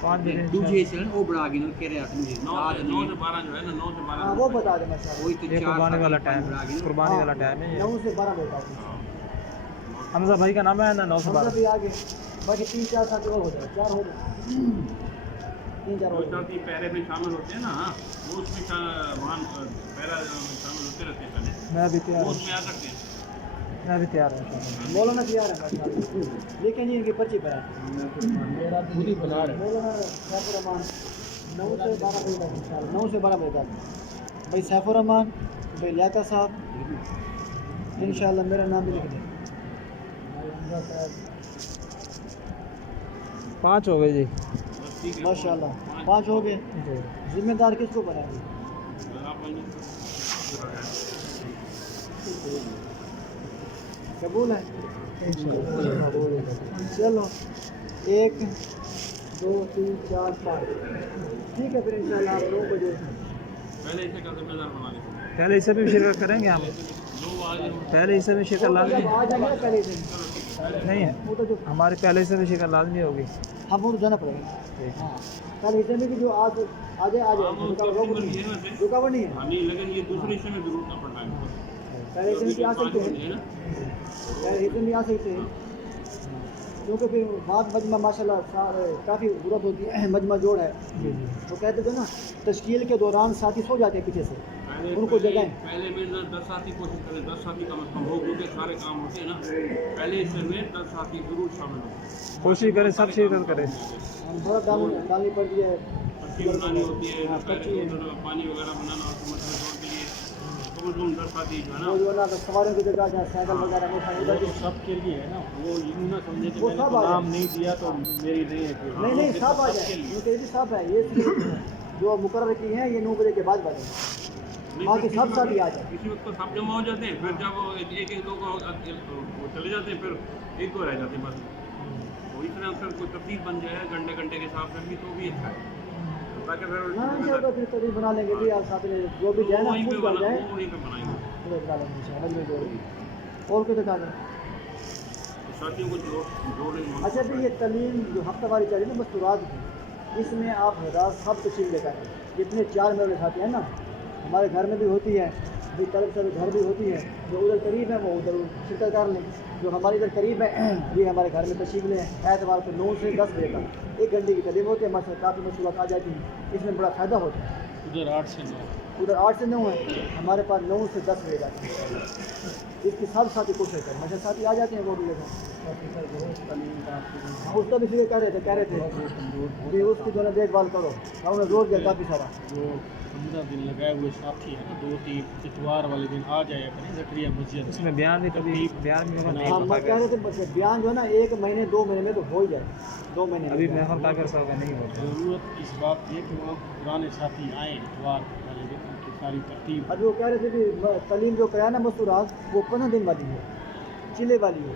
5 بجے دوسرے حصے وہ بڑھا گئے کہہ رہے ہیں 9 سے 12 جو ہے نا 9 سے 12 ہاں وہ بتا دیں ماشاء اللہ. وہی تو یہ قربانی والا ٹائم بڑھا ہے. گئے. قربانی والا ٹائم ہے. 9 سے 12 بجے تک حمزہ بھائی کا نام ہے نا 9 سے ہم 12. بھی آگے باقی 3-4 ساتھی اور ہو جائے 4 ہو جائے 3-4 ہو جو جائے. ساتھی پہرے میں شامل ہوتے ہیں نا وہ اس میں وہاں پہرا شامل ہوتے رہتے ہیں پہلے میں بھی تیار وہ ہوں. اس میں آ سکتے ہیں. میں بھی تیار ہوں. مولانا تیار ہے ماشاء اللہ لیکن یہ ان کی پرچی پر ہے. میرا خود ہی بنا رہے. مولانا سیف الرحمان 9 سے 12 بجے تک انشاءاللہ 9 سے 12 بجے تک بھائی سیف الرحمان بھائی لیاقت صاحب انشاءاللہ میرا نام بھی لکھ دیں. 5 ہو گئے جی. بس ٹھیک ہے ماشاءاللہ 5 ہو گئے. جی ذمہ دار کس کو بنائیں گے؟ آپ آئیے. قبول ہے چلو 1 2 3 4 5 ٹھیک ہے پھر انشاءاللہ آپ 9 بجے پہلے اسے کا ذمہ دار بنا لیں. پہلے اسے بھی شرکت کریں گے ہم. جو آگے پہلے اسے بھی شرکت لازمی جب آ جائیں گے نا پہلے دن نہیں ہے. وہ تو جو ہمارے پہلے سے بھی شرکت لازمی ہوگی. ہم وہ تو جانا پڑے گا. ٹھیک. ہاں کل حصے میں بھی جو آج آ جائے رکاوٹ نہیں ہے. ہم نہیں لیکن یہ دوسرے حصے میں ضرور کا پڑنا ہے. پہلے حصے میں بھی آ سکتے ہیں پہلے حصے میں بھی آ سکتے ہیں کیونکہ پھر بعد مجمع ماشاء اللہ کافی ضرورت ہوتی ہے. مجمع جوڑ ہے وہ کہتے تھے نا تشکیل کے دوران ساتھی سو جاتے ہیں پیچھے سے ان کو جگائیں. پہلے میں 10 ساتھی کوشش کریں 10 ساتھی کم از کم ہو کیونکہ سارے کام ہوتے ہیں نا پہلے حصے میں 10 ساتھی ضرور شامل ہو. کوشش کریں سب شرکت کریں. ہم بہت ڈالنی پڑتی ہے. پرچی بنانی ہوتی ہے پانی وغیرہ بنانا ہوتا ہے مٹر جوڑ کے لیے کم از کم 10 ساتھی جو ہے نا وہ جو ہے نا سواروں کی جگہ جہاں سائیکل وغیرہ وہ سب کے لیے ہے نا. وہ یوں نہ سمجھے کہ وہ میں نے سب تو آ نام جائے. نہیں دیا تو میری نہیں ہے. نہیں سب آ جائے یہ بھی سب ہے. یہ جو مقرر کی ہیں یہ 9 بجے کے بعد بجے باقی سب ساتھی آ جائیں. کسی وقت تو سب جمع ہو جاتے ہیں پھر جب وہ ایک دو کو چلے جاتے ہیں پھر ایک دو رہ جاتے ہیں بس. تو اس طرح اکثر کوئی ترتیب بن جائے گھنٹے کے حساب سے بھی تو بھی اچھا ہے تاکہ پھر ہاں انشاءاللہ پھر تبھی بنا لیں گے جی. آپ ساتھ میں جو بھی جائے نا وہیں پہ خود کر جائیں وہیں پہ بنائیں گے. بنا لیں گے انشاءاللہ مجمع جوڑ کے. اور کوئی دکھا دیں. ساتھیوں کو جوڑیں. اچھا پھر یہ تعلیم جو ہفتہ واری چل رہی ہے نا مستورات کی اس میں آپ رات سب تشریف لے کر جتنے 4 میرے ساتھی ہیں نا ہمارے گھر میں بھی ہوتی ہے بھی طرف سے گھر بھی ہوتی ہے. جو ادھر قریب ہے وہ ادھر شرکت کر لیں. جو ہماری ادھر قریب ہے یہ ہمارے گھر میں تشریف لیں. اعتبار کو 9 سے 10 بجے تک 1 گھنٹے کی تعلیم ہوتی ہے. ہمارے کافی مصروفات آ جاتی ہیں. اس میں بڑا فائدہ ہوتا ہے. ادھر 8 سے 9 ادھر 8 سے 9 ہے ہمارے پاس 9 سے 10 بجے جاتے ہیں. اس کی سب ساتھی کوشش کریں. مجھے ساتھی آ جاتے ہیں وہ بھی لے کر اس کا بھی فکر کہہ رہے تھے کہ اس کی جو ہے دیکھ بھال کرو. ہم نے روز گیا کافی سارا جو 15 دن لگائے ہوئے ساتھی ہیں نا 2-3 اتوار والے دن آ جائے کریں زکریا مسجد. اس میں بیان بھی کبھی بیان بھی ہم کہہ رہے تھے بیان جو ہے نا 1 مہینے 2 مہینے میں تو ہو ہی جائے. 2 مہینے ابھی محمد کاکر صاحب کا نہیں ہوتا. ضرورت اس بات کی ہے کہ وہ پرانے ساتھی آئیں اتوار والے دن ان کی ساری ترتیب. ابھی وہ کہہ رہے تھے کہ تعلیم جو کرایا نا مستورات وہ 15 دن والی ہے چلے والی ہے.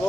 2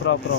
ਪ੍ਰੋ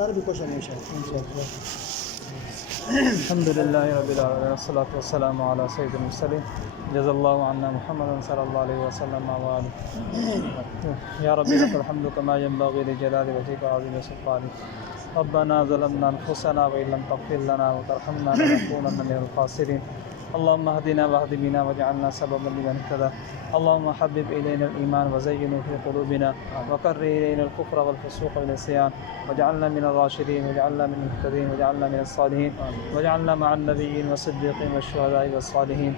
سارے بھی کوشش کریں انشاءاللہ. الحمد لله رب العالمين والصلاة والسلام على سيد المرسلين جزا الله عنا محمد صلى الله عليه وسلم وآله. يا رب لك الحمد كما ينبغي لجلال وجهك وعظيم سلطانك. ربنا ظلمنا أنفسنا وإن لم تغفر لنا وترحمنا لنكونن من الخاسرين. اللهم اهدنا واهد بنا واجعلنا سببا لمن اهتدى. اللهم حبب إلينا الإيمان وزينه في قلوبنا وكره إلينا الكفر والفسوق والعصيان واجعلنا من الراشدين واجعلنا من المهتدين واجعلنا من الصالحين واجعلنا مع النبيين والصديقين والشهداء والصالحين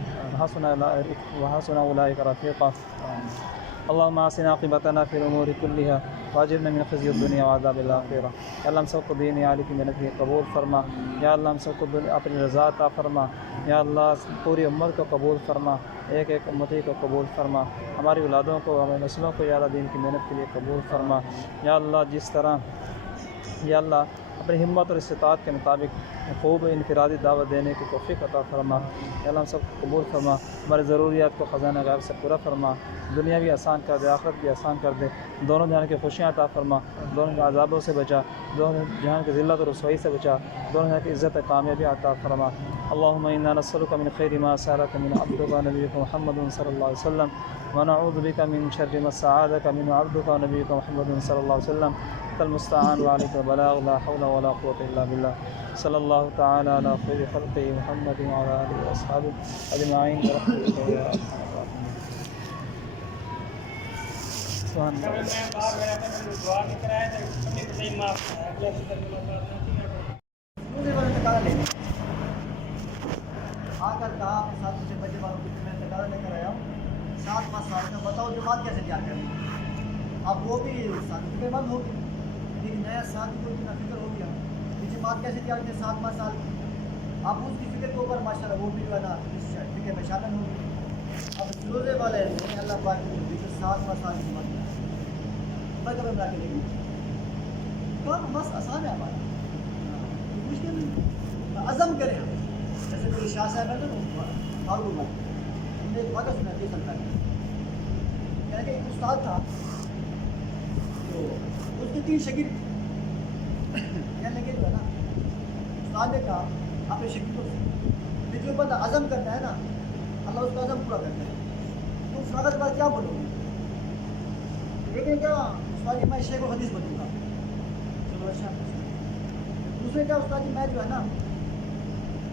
وحسن أولئك رفيقا. اللهم احسن عاقبتنا في الامور كلها واجرنا من خزي الدنيا وعذاب الاخره. یا اللہ ہم سب کو دین عالی کی محنت کی قبول فرما. یا اللہ ہم سب کو اپنی رضا عطا فرما. یا اللہ پوری امت کو قبول فرما. ایک ایک امتی کو قبول فرما. ہماری اولادوں کو ہمارے نسلوں کو یا اللہ دین کی محنت کے لیے قبول فرما. یا اللہ جس طرح یا اللہ اپنی ہمت اور استطاعت کے مطابق خوب انفرادی دعوت دینے کی توفیق عطا فرما. یا اللہ ہم سب کو قبول فرما. ہماری ضروریات کو خزانہ غیب سے پورا فرما. دنیا بھی آسان کر دے, آخرت بھی آسان کر دے. دونوں جہان کی خوشیاں عطا فرما. دونوں کے عذابوں سے بچا. دونوں جہان کی ذلت اور رسوائی سے بچا. دونوں جہان کی عزت کامیابی عطا فرما. اللهم انا نسألك من خير ما سألك من عبدك ونبيك محمد صلى الله عليه وسلم ونعوذ بك من شر ما استعاذك من عبدك ونبيك محمد صلى الله عليه وسلم. المستعان وعليك البلاغ لا حول ولا قوة إلا بالله. صلى الله تعالى على خير خلقه محمد وعلى آله وأصحابه أجمعين برحمتك يا أرحم الراحمين. سبحان الله. آ کر کہا اپنے ساتھ مجھے بچے والوں کو میں تقاضا لے کر آیا ہوں 7 سال کا. بتاؤ جماعت کیسے تیار کریں. اب وہ بھی فکر مند ہو گئی. ایک نیا ساتھ کو اتنا فکر ہو گیا کہ جماعت کیسے تیار کریں 7 سال. اب اس کی فکر کے اوپر ماشاء اللہ وہ بھی جو ہے نا اس فکر میں شامل ہو گئی. اب روزے والے اللہ پاک کی 7 سال کی جماعت میں کبھی بنا کے لے گئی. کام بس آسان ہے ہمارا, مشکل نہیں. عزم کریں ہم. جیسے کوئی شاہ صاحب ہے نا فاروق بھائی, ہم نے ایک واقعہ سنا تھا سلطان کا. یعنی کہ ایک استاد تھا تو اس کے 3 شاگرد کہنے لگے جو ہے نا استاد نے کہا اپنے شاگردوں سے کہ جو بندہ عزم کرتا ہے نا اللہ اس کا عزم پورا کرتا ہے. تو فراغت بعد کیا بولو گے. ایک نے کہا استاد جی میں شیخ و حدیث بنوں گا. چلو اچھا. دوسرے کہا استاد جی میں جو ہے نا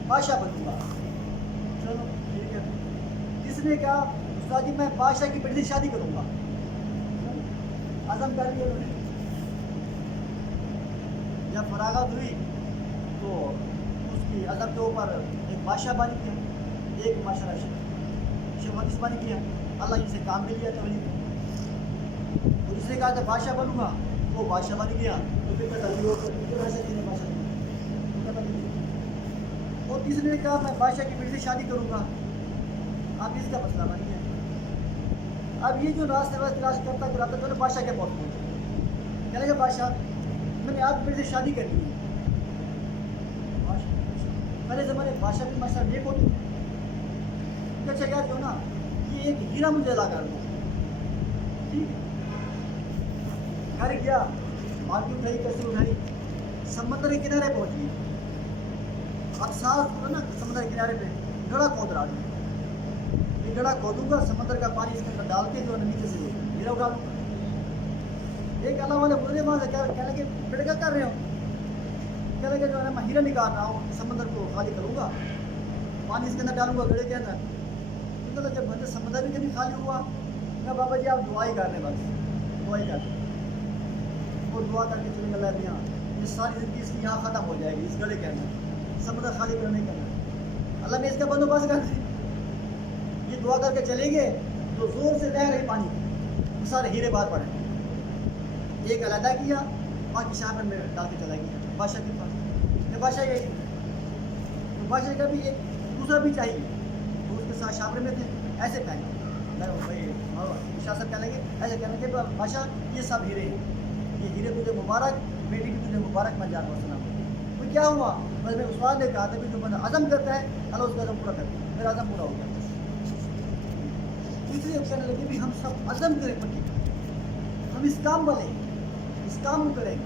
بادشاہ بنوں گا. چلو ٹھیک ہے. تیسرے کہا استاد جی میں بادشاہ کی بیٹی سے شادی کروں گا. عزم کر لیا انہوں نے. جب فراغت ہوئی تو اس کی عزم کے اوپر ایک بادشاہ بانی کیا, ایک ماشاء اللہ شیخ حدیث بانی کیا. اللہ جی سے کام مل گیا تھا وہیں. تو جس نے کہا تھا بادشاہ بنوں گا وہ بادشاہ بن گیا. تو پھر کہتا ویسے تین بادشاہ. اور تیسرے نے کہا میں بادشاہ کی بیٹی سے شادی کروں گا. اب اس کا مسئلہ بن گیا. اب یہ جو راستے تلاش کرتا کراتا تو بادشاہ کے پاس پہنچا. کہنے لگا بادشاہ میں نے آپ کی بیٹی سے شادی کرنی ہے. پہلے زمانے بادشاہ بھی ماشاء اللہ نیک ہوتی. اچھا یاد جو نا یہ ایک ہیرا مجھے ادا کر دو. ٹھیک ہے. گھر گیا, باقی اٹھائی کیسے اٹھائی, سمندر کے کنارے پہنچ گئی. اب ساتھ نا سمندر کے کنارے پہ گڑھا کھود رہا ہے. یہ گڑھا کھودوں گا, سمندر کا پانی اس کے اندر ڈال کے جو ہے نیچے سے ہیرا اٹھا لوں گا. ایک اللہ والے بولے وہاں سے کہنے لگے بیٹے کیا کر رہے ہو. کہنے لگے جو ہے میں ہیرا نکال رہا ہوں, سمندر کو خالی کروں گا, پانی اس کے اندر ڈالوں گا گڑھے کے اندر. تو جب بندے سمندر بھی کبھی خالی ہوا کہ بابا جی آپ دعائی کر لیں, بس دعائی کر لیں. اور دعا کر کے چلے گا اللہ یہاں یہ ساری زندگی اس کی یہاں ختم ہو جائے گی اس گڑھے کے اندر. سمندر خالی کرنا نہیں کرنا. اللہ نے اس کا بندوبست کر دیا. یہ دعا کر کے چلیں گے تو زور سے بہہ رہی پانی, سارے ہیرے باہر پڑے. ایک علیحدہ کیا, باقی شاپر میں ڈال کے چلا گیا بادشاہ کے پاس. یہ بادشاہ یہی بادشاہ کا بھی ایک دوسرا بھی چاہیے. تو اس کے ساتھ شاپر میں تھے ایسے پہنے. بھائی شاہ صاحب کہنے لگے ایسے کہنے لگے بادشاہ یہ سب ہیرے ہیں, یہ ہیرے تجھے مبارک, بیٹی بھی تجھے مبارک. میں جان وسلم وہ کیا ہوا بس میں استاد نے کہا تھا کہ جو بندہ عزم کرتا ہے اللہ اس کا عزم پورا کرتا ہے. میرا عزم پورا ہو گیا. اس لیے کہنے لگے بھی ہم سب عزم کریں پکی, ہم اس کام والے اس کام کو کریں گے.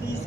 30,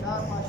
4-5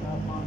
4-5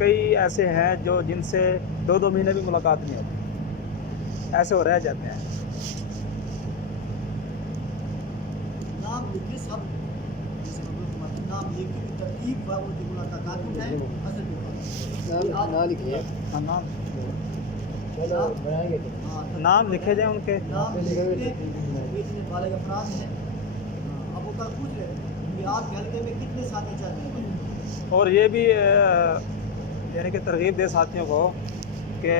کئی ایسے ہیں جو جن سے 2 مہینے بھی ملاقات نہیں ہوتی، ایسے وہ رہ جاتے ہیں۔ نام لکھے سب جیسے نام لکھنے کی ترتیب وہ کی ملاقات میں ہے اصل میں نام لکھیے ہاں، نام چلو بنائیں گے نام لکھے جائیں ان کے۔ نام اتنے بالغ افراد ہیں۔ اب وہ کل پوچھ رہے کہ آپ کے حلقے میں کتنے ساتھی چل رہے ہیں، اور یہ بھی یعنی کہ ترغیب دے ساتھیوں کو کہ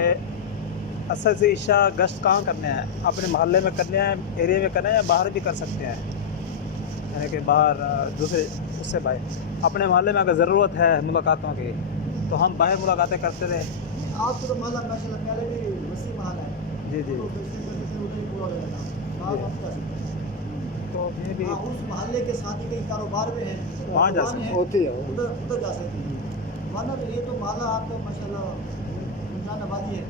اصل سے عشاء گشت کہاں کرنے ہیں، اپنے محلے میں کرنے ہیں، ایریے میں کرنے ہیں، یا باہر بھی کر سکتے ہیں، یعنی کہ باہر دوسرے اس سے باہر اپنے محلے میں اگر ضرورت ہے ملاقاتوں کی تو ہم باہر ملاقاتیں کرتے رہے۔ آپ کو تو محلہ ماشاء اللہ پہلے بھی وسیع محلہ ہے، جی جی، تو ادھر ہی پورا رہتا آپ کر سکتے ہیں۔ تو یہ بھی ہاں، اس محلے کے ساتھی کئی کاروبار میں ہیں وہاں جا دکان سکتے ہے، ہوتی ہے ادھر جا سکتے ہیں، ورنہ تو یہ تو محلہ آپ کا ماشاء اللہ انسان آبادی ہے،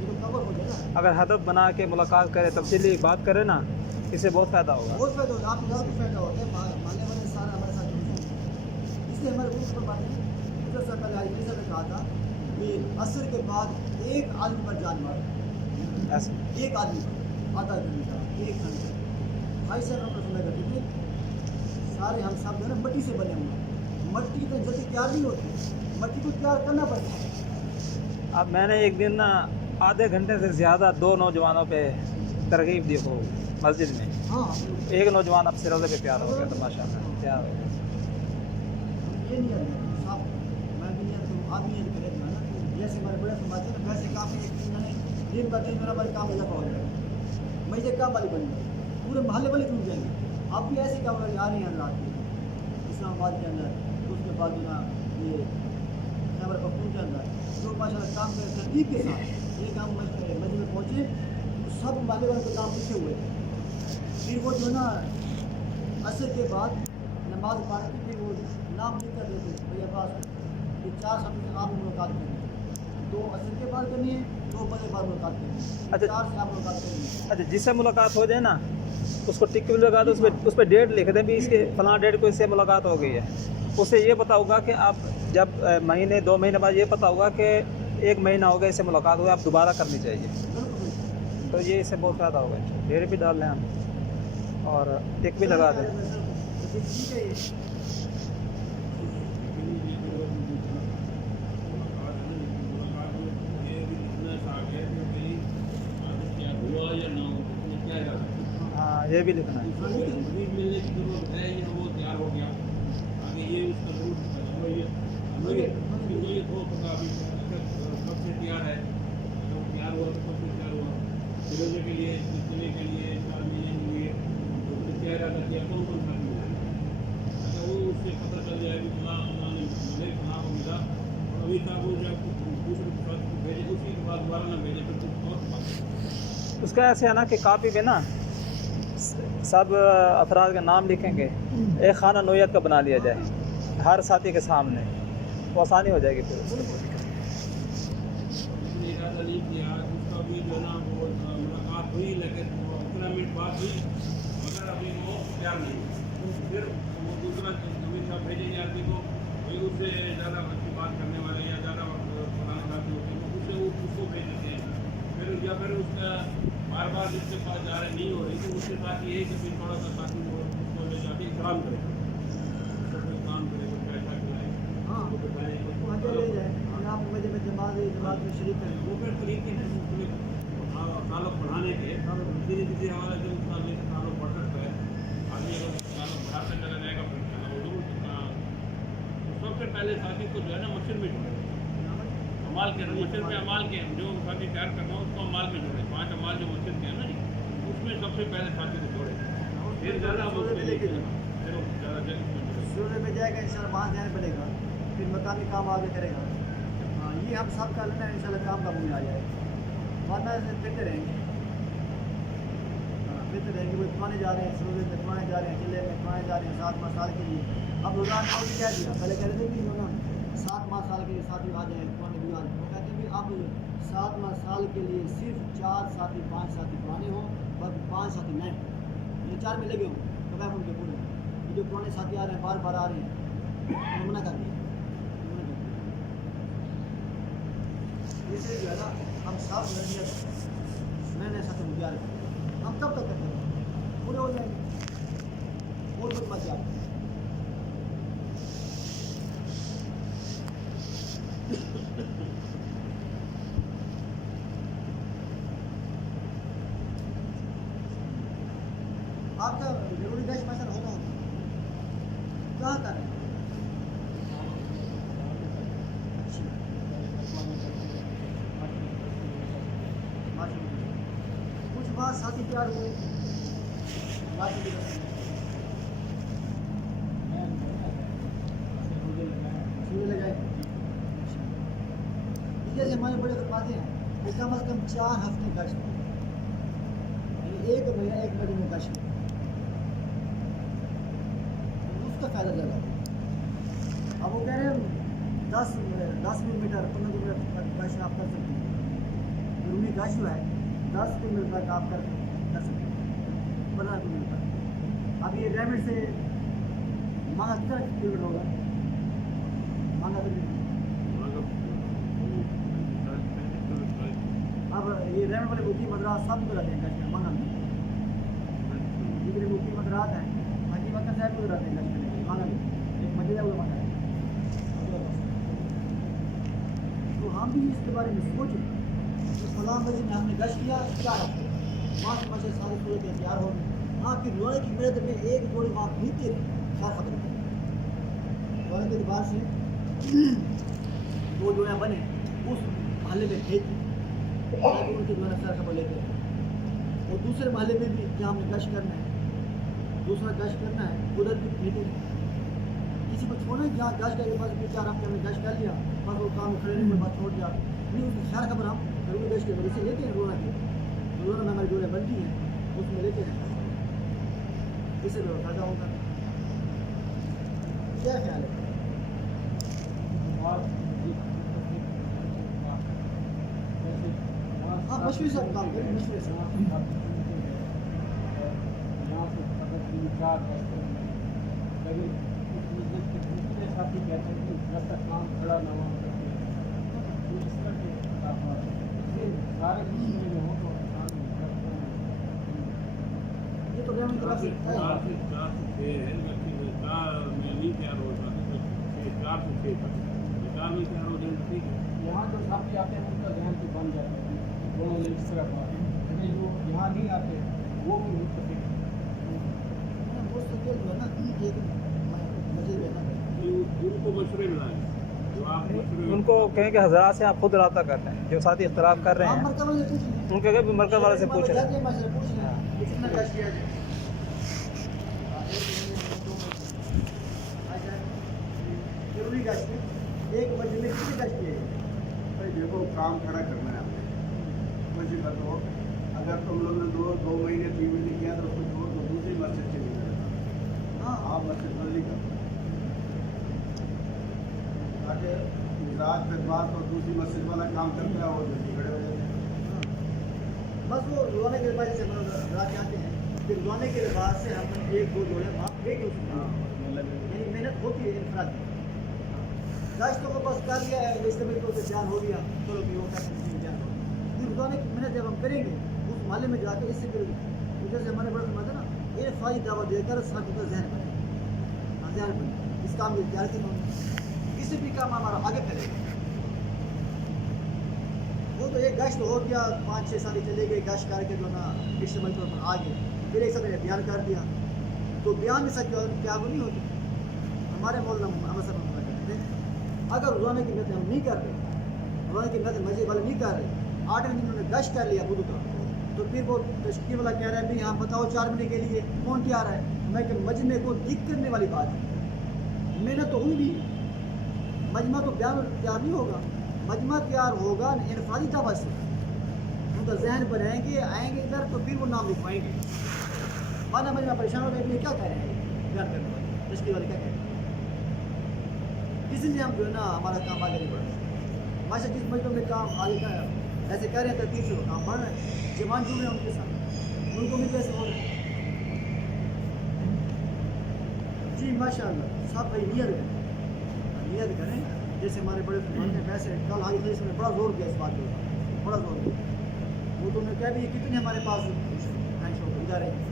یہ تو کور ہو جائے نا۔ اگر ہدف بنا کے ملاقات کرے، تفصیلی بات کرے نا، اس سے بہت فائدہ ہوگا۔ بہت فائدہ ہوتا ہے، آپ کو زیادہ فائدہ ہوتا ہے، محلے والے سارے ہمارے ساتھ جڑتے ہیں۔ اس لیے ہمارے گروپ پر بات ہے، ادھر سے پہلے علی صاحب نے کہا تھا کہ عصر کے بعد ایک آدمی پر جان مار، ایسے ایک آدمی پر آدھا گھنٹہ ایک گھنٹہ بھائی صاحب ہم سنا کرتے تھے، سارے ہم سب جو ہے نا مٹی سے بنے ہوئے ہیں، مٹی اتنی جلدی تیار نہیں ہوتی، مٹی کو تیار کرنا پڑتا ہے۔ اب میں نے ایک دن نا آدھے گھنٹے سے زیادہ 2 نوجوانوں پہ ترغیب دی ہو مسجد میں، ہاں ایک نوجوان اب سے روزے پہ تیار ہو گیا تو ماشاء اللہ تیار ہو گیا۔ یہ نہیں ہے صاحب، میں بھی نہیں تو آدمی یہ کرے گا نا، جیسے ہمارے بڑے سماج ہیں نا ویسے کام میں ایک دن دن کا دن میرا ہمارے کام اضافہ ہو جائے گا، میں یہ کام والی بن گئی، پورے محلے والے ٹوٹ جائیں گے۔ اب بھی ایسے کام والے آ رہی ہیں رات کے اسلام آباد کے اندر، اس کے بعد جو نا یہ خیبر پختون کے اندر جو ماشاء اللہ کام کرے ترتیب کے ساتھ یہ کام مسجد میں پہنچے تو سب محلے والوں کے کام لکھے ہوئے تھے، پھر وہ جو نا عصر کے بعد نماز پڑھ کے پھر وہ نام لکھ کر دیتے بھائی عباس کہ 4 ساتھی سے آپ ملاقات کرنی ہے، 2 عصر کے بعد کرنی ہے، 2 بجے بعد ملاقات کرنی ہے، 4 سے آپ ملاقات کرنی ہے۔ اچھا، جس سے ملاقات ہو جائے نا اس کو ٹک بھی لگا دو، اس پہ ڈیٹ لکھ دیں بھی اس کے فلاں ڈیٹ کو اس سے ملاقات ہو گئی ہے، اس سے یہ پتہ ہوگا کہ آپ جب مہینے 2 مہینے بعد یہ پتہ ہوگا کہ 1 مہینہ ہو گیا اس سے ملاقات ہوگی، آپ دوبارہ کرنی چاہیے، تو یہ اس سے بہت فائدہ ہوگا۔ ڈیٹ بھی ڈال لیں ہم اور ٹک بھی لگا دیں۔ ٹھیک ہے یہ ہاں، یہ بھی لکھنا ہے۔ ملنے کی ضرورت ہے، یہ وہ تیار ہو گیا، آگے یہ اس کا نوعیت ہو سکا، ابھی کب سے تیار ہے، جب تیار ہوا تو کب سے تیار ہوا، روزے کے لیے، سلسلے کے لیے، 4 مہینے کے لیے کیا ارادہ کیا، کون کون سا ملا ہے، اچھا وہ اس سے پتہ چل جائے کہ فلاں نے ملے، فلاں کو ملا، اور ابھی تک وہ جب دوسرے کے ساتھ بھیجے اسی کے بعد دوبارہ نہ بھیجے پھر کچھ اور بات۔ اس کا ایسے ہے نا کہ کاپی پہ نا سب افراد کا نام لکھیں گے، ایک خانہ نوعیت کا بنا لیا جائے ہر ساتھی کے سامنے، وہ آسانی ہو جائے گی پھر۔ ارادہ نہیں کیا، اس کا بھی جو ہے نا وہ ملاقات ہوئی لیکن 15 منٹ بعد ہوئی، مگر ابھی وہ تیار نہیں ہوئی، پھر وہ دوسرا ہمیشہ بھیجیں گے آدمی کو، وہی اس سے زیادہ اچھی بات کرنے والے یا زیادہ پرانے آدمی ہوتے ہیں اس سے اس کو بھیج دیتے ہیں، پھر اس کا بار بار جس کے پاس جا رہے نہیں ہو رہی تو اس کے ساتھ یہ ہے کہ پھر تھوڑا سا تاکہ وہ اس کو لے جا کے کام کرے، کوئی کام کرے، کوئی پیسہ کھلائے، ہاں وہ بتائیں وہاں لے جائیں آپ مجھے میں جماعت میں شریک کریں وہ پھر طریقے ہیں تعلق بڑھانے کے، کسی حوالے سے اس کا تعلق بڑھ سکتا ہے، آدمی اگر تعلق بڑھاتا چلا جائے گا پھر وہ ضرور سب سے پہلے ساتھی کو جو ہے نا مسجد میں جوڑے، امال کے مسجد میں امال کے جو ساتھی تیار کرنا ہو اس کو امال میں جوڑے، 5 امال جو مسجد کے ہیں نا جی اس میں سب سے پہلے ساتھی کو جوڑے، پھر زیادہ وہ لے کے زیادہ جلد شروع میں جائے گا ان شاء اللہ وہاں جانا پڑے گا، پھر مقامی کام آگے کرے گا۔ ہاں یہ ہم سب کا لینا ان شاء اللہ کام کا منہ آ جائے گا، ورنہ ایسے پھرتے رہیں گے، پھرتے رہیں گے، وہ پرانے جا رہے ہیں سروے میں، پرانے جا رہے ہیں قلعے میں، پرانے جا رہے ہیں 7 ماہ سال کے لیے، اب روزانہ کو بھی کہہ دیا، پہلے کہہ رہے تھے کہ جو نا 7 ماہ سال کے لیے ساتھی آ جائیں پرانے بھی آ جائیں، وہ کہتے ہیں کہ اب 7 ماہ سال کے لیے صرف 4 ساتھی 5 ساتھی پرانے ہوں، باقی 5 ساتھی نئے، یہ 4 میں لگے ہوں تو میں ان کے پورے یہ جو پرانے ساتھی آ رہے ہیں بار بار آ رہے ہیں انہوں نے منع کر دیا، جیسے جو ہے نا ہم صاف نیت میں نے ساتھ گزار ہم تب تک کرتے ہیں پورے ہو جائیں گے اور کچھ مت آپ آپ کا ضروری گیش مسئلہ ہوتا ہوتا کہاں کا ہے کچھ بات ساتھی پیار ہوئے لگائے جیسے ہمارے بڑے فرماتے ہیں کہ کم از کم 4 ہفتے گشت یعنی 1 مہینہ 1 مہینے میں گشت اس کا فائدہ زیادہ ہے اب وہ کہہ رہے ہیں 10 کلو میٹر 15 کلو میٹر تک گشت آپ کر سکتے ہیں رومی گشت جو ہے 10 کلو میٹر تک آپ کر سکتے ہیں 15 کلو میٹر اب یہ ریمٹ سے مانگا کتنا کلو میٹر ہوگا مانگا اب یہ ریمٹ والے بوکی مدرات سب کو رہتے ہیں گشت میں مانگا میں یہ بوکی مدرات ہیں حکیم اکر صاحب کو رہتے ہیں گشت میں مانگا میں ایک مسجد ہے وہ مانگا ہے تو ہم بھی اس کے بارے میں سوچیں کہ فلاں مسجد میں ہم نے گشت کیا کیا ہے وہاں سے مسجد ساری صورت اختیار ہو آپ کی رونے کی میرے میں ایک جوڑی وہاں بھیجتے رہے خیر خبر ہے رونے کے اعتبار سے 2 جوڑیاں بنے اس محلے میں بھیج تاکہ ان کی جو ہے خیر خبر لیتے ہیں اور دوسرے محلے میں بھی جہاں ہم نے گشت کرنا ہے دوسرا گشت کرنا ہے ادھر بھی بھیجیں کسی کو چھوڑنا ہے جہاں گشت کر کے بس 4 ہفتے میں گشت کر لیا بس وہ کام کھڑے نہیں بس چھوڑ دیا نہیں اس کی خیر خبر ہم ضروری گشت کے وجہ سے لیتے ہیں رونا کے رونا میں ہماری جوڑیں بنتی ہیں اس میں لیتے ہیں اس سے فائدہ ہوگا کیا خیال ہے ہاں مشورے سے کام کریں مشورے سے یہاں سے اگر 3-4 ہفتے لیکن اس مسجد کے دوسرے ساتھی کہتے ہیں کہ جب تک کام کھڑا نہ ہو سکے اس طرح کے اختلافات سارے مسئلے میں ہوں تو یہ تو رحمت اللہ سے ہے 4 سے 6 ہے لیکن 4 میں نہیں تیار ہو سکتے 4 سے 6 تک 4 میں تیار ہو جائیں ٹھیک ہے یہاں جو ساتھی آتے ہیں ان کا ذہن تو بن جاتا ہے دونوں نے اس طرح کہا لیکن جو یہاں نہیں آتے وہ بھی متفق ہیں جو ہے نا مسجد رہنا ان کو مشورے ملائیں جو آپ مشورے ان کو کہیں کہ حضرات سے آپ خود رابطہ کر رہے ہیں جو ساتھی اختلاف کر رہے ہم ہیں مرکز والے سے پوچھ لیں ان کے بھی مرکز والے سے پوچھ رہے ہیں کتنا گشت کیا جائے ضروری گشت ایک مسجد میں کتنے گشت کیے بھائی دیکھو کام کھڑا کرنا ہے آپ نے مسجد کا تو اگر تم لوگ نے 2 مہینے 3 مہینے کیا تو اس کو چھوڑ دو دوسری مسجد چلی جائے ہاں آپ مسجد بندی کرو تاکہ رات خدمات اور دوسری مسجد والا کام کرتا ہے اور جلدی کھڑے ہو جاتے ہیں بس وہ روزانے کے لباس سے ہم رات چاہتے ہیں کہ روزانے کے لباس سے ہم 1-2 جوڑے وہاں بھیج ہو سکتے ہیں یعنی محنت ہوتی ہے انفراد کی گشتوں کو بس کر لیا ہے استعمال کو جان ہو گیا چلو بھی ہوتا ہے جان ہو یہ روزانے کی محنت جب ہم کریں گے اس محلے میں جا کے اس سے پھر جیسے ہمارے بڑے فرماتے ہیں نا یہ فائدہ دعوت دے کر ساتھی کا ذہن بنے ذہن بنے اس کام کی تیاری ہوں اس سے بھی کام ہمارا آگے پھیلے گا وہ تو ایک گشت ہو گیا 5-6 سال چلے گئے گشت کر کے جو نا اجتماعی طور پر آ گئے پھر ایک ساتھ بیان کر دیا تو بیان میں سچ کیا وہ نہیں ہوتی ہمارے مولانا ہم سب کہتے ہیں اگر روزانہ کی محنت ہم نہیں کر رہے روزانہ کی محنت مسجد والے نہیں کر رہے 8 دن انہوں نے گشت کر لیا بدھ کا تو پھر وہ تشکیل والا کہہ رہا ہے بھائی ہاں بتاؤ 4 مہینے کے لیے کون تیار ہے میں کہ مجمع کو دکھ کرنے والی بات ہے محنت تو ہوئی نہیں مجمع تو بیان تیار نہیں ہوگا مجمع تیار ہوگا انفرادی دعوت سے ان کا ذہن بنائیں گے آئیں گے ادھر تو پھر وہ نام لکھوائیں گے بعد مجمع پریشان ہو گئے کیا کہہ رہے ہیں بیان کرنے والے تشکیل والے کیا کہہ رہے ہیں اس لیے ہم جو ہے نا ہمارا کام آگے نہیں بڑھ رہا ماشاء جس مجمع میں کام آگے کا ایسے کہہ رہے ہیں ترتیب سے وہ کام بڑھ رہے ہیں جوان جڑ رہے ہیں ان کے ساتھ ان کو بھی کیسے ہو رہے ہیں جی ماشاء اللہ سب بھائی نیت کریں جیسے ہمارے بڑے فرماتے ہیں ویسے کل حاجی خلیل صاحب نے بڑا زور دیا اس بات کے اوپر، بڑا زور دیا. وہ تو انہیں کہہ بھی کتنے ہمارے پاس ہیں شعبے ادارے ہیں،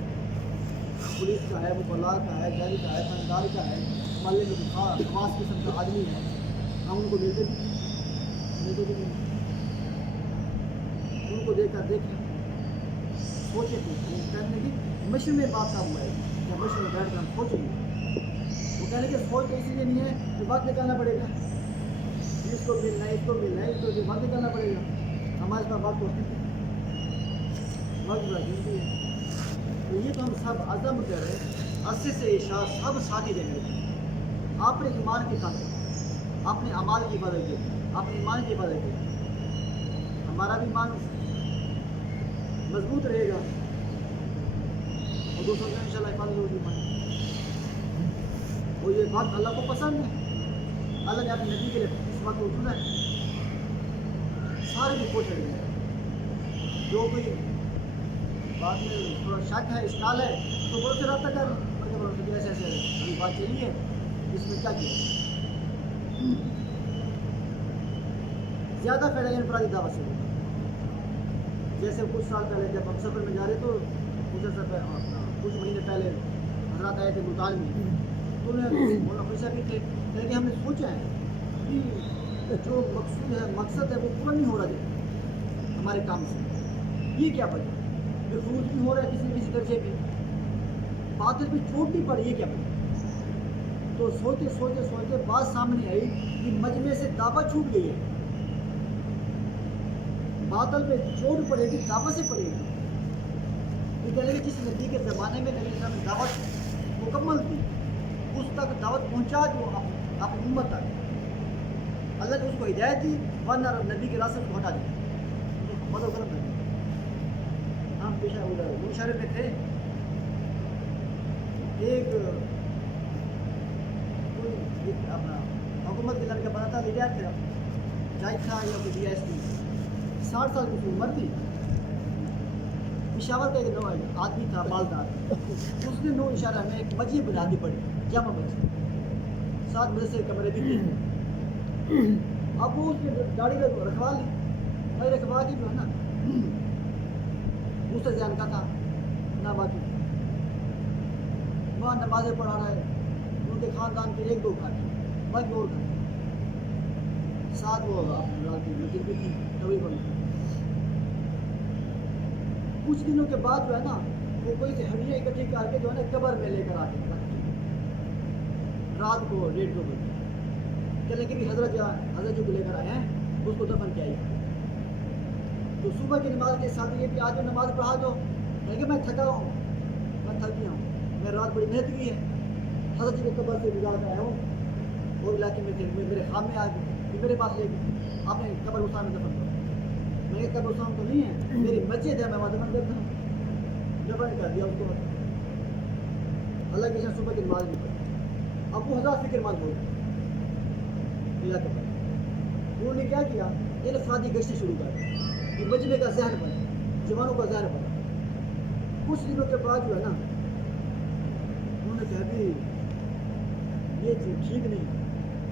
پولیس کا ہے، مبلغ کا ہے، جاری کا ہے، تھاندار کا ہے، محلے میں خاص قسم کا آدمی ہے، ہم ان کو ملتے بھی نہیں. ان کو دیکھ کر دیکھیں سوچے تھے کہنے کی مشر میں بات کا ہوا ہے یا مشر میں بیٹھ کر ہم سوچیں گے. وہ کہنے کہ سوچ تو اسی لیے نہیں ہے کہ وقت نکالنا پڑے گا، اس کو ملنا ہے، اس کو ملنا ہے، اس کو وقت نکالنا پڑے گا. ہمارے پاس وقت ہوتی ہے، وقت قیمتی ہے. تو یہ تو ہم سب عزم کر رہے ہیں، عرصے سے عشاء سب ساتھ ہی دیں گے. اپنے ایمان کی خاطر، اپنے اعمال کی حفاظت کے، اپنے ایمان کی حفاظت کے، ہمارا بھی ایمان مضبوط رہے گا اور دوسروں کا انشاءاللہ حفاظت ہوگی ایمان. اور یہ بات اللہ کو پسند ہے، اللہ نے اپنے نبی کے لیے اس بات کو چنا ہے. سارے بھی کوشش کریں گے، جو کوئی بات میں تھوڑا شک ہے، اشکال ہے تو بڑوں سے رابطہ کر کہ ایسے ایسے ابھی بات چلی ہے، اس میں کیا کیا. زیادہ فائدہ انفرادی دعوت سے ہوگا. جیسے کچھ سال پہلے جب ہم سفر میں جا رہے تو کچھ مہینے پہلے حضرات آئے تھے ملتان میں، تو انہیں مولانا خوشہ بھی تھے کہ ہم نے سوچا ہے کہ جو مقصد ہے وہ پورا نہیں ہو رہا ہے ہمارے کام سے. یہ کیا وجہ ہے؟ خروج بھی ہو رہا ہے کسی نہ کسی درجے پہ، باطل پہ چوٹ بھی پڑی، یہ کیا وجہ ہے؟ تو سوچتے سوچتے سوچتے بات سامنے آئی کہ مجمع سے دعوت چھوٹ گئی ہے. باطل پہ چوٹ پڑے گی، دعوت سے پڑے گی. یہ کہہ لیں کہ جس نبی کے زمانے میں نبی صاحب نے دعوت مکمل کی، اس تک دعوت پہنچا جو اپنی امت تک. اللہ نے اس کو ہدایت دی، ورنہ نبی کے راستے کو ہٹا دیا، مدد کرم کر دیا. ہم پیشہ ادھر مشہرے میں تھے، ایک اپنا حکومت کے لڑکا بنا تھا، ریٹائر تھا، جائز تھا یا کوئی ڈی ایس پی، 60 سال کی عمر تھی. پشاور کا ایک آدمی تھا مالدار، اس نے نو اشارہ میں ایک مسجد بنانی پڑی، جامع مسجد، 7 مدرسے کمرے بھی تھے. اب وہ اس نے گاڑی کا رکھوا لی، بھائی رکھوا کی جو ہے نا اس سے ذہن کا تھا نہ باقی وہاں نمازیں پڑھا رہا ہے، ان کے خاندان کے 1-2 کھاتے باقی اور کھاتے. ساتھ وہ رات کی مسجد بھی تھی کبھی بڑی. کچھ دنوں کے بعد جو ہے نا وہ کوئی سے ہڈیاں اکٹھی کر کے جو ہے نا قبر میں لے کر آتے ہیں رات کو 1:30-2 بجے. چلے کہ بھی حضرت جو لے کر آئے ہیں اس کو دفن کیا. تو صبح کی نماز کے ساتھ یہ کہ آج نماز پڑھا دو، کہ میں تھکا ہوں، میں تھک گیا ہوں، میں رات بڑی محنت کی ہے، حضرت جی کو قبر سے گزار کر آیا ہوں، اور علاقے میں تھے، میرے خام میں آ گئے، پھر میرے پاس لے گئے، آپ نے قبر حسام میں دفن کرو. میں قبر حسام تو نہیں ہے، میری مسجد ہے، میں وہاں دفن کرتا ہوں. دفن کر دیا اس کو. اللہ کے صبح کی نماز نہیں پڑھی. اب وہ حضرات فکر مند ہو گئے علاقے پر. انہوں نے کیا کیا، انفرادی گشتیں شروع کر دی کہ مجمع کا ذہن بنا، جوانوں کا ذہن بنا. کچھ دنوں کے بعد جو ہے نا انہوں نے کہا بھی یہ ٹھیک نہیں.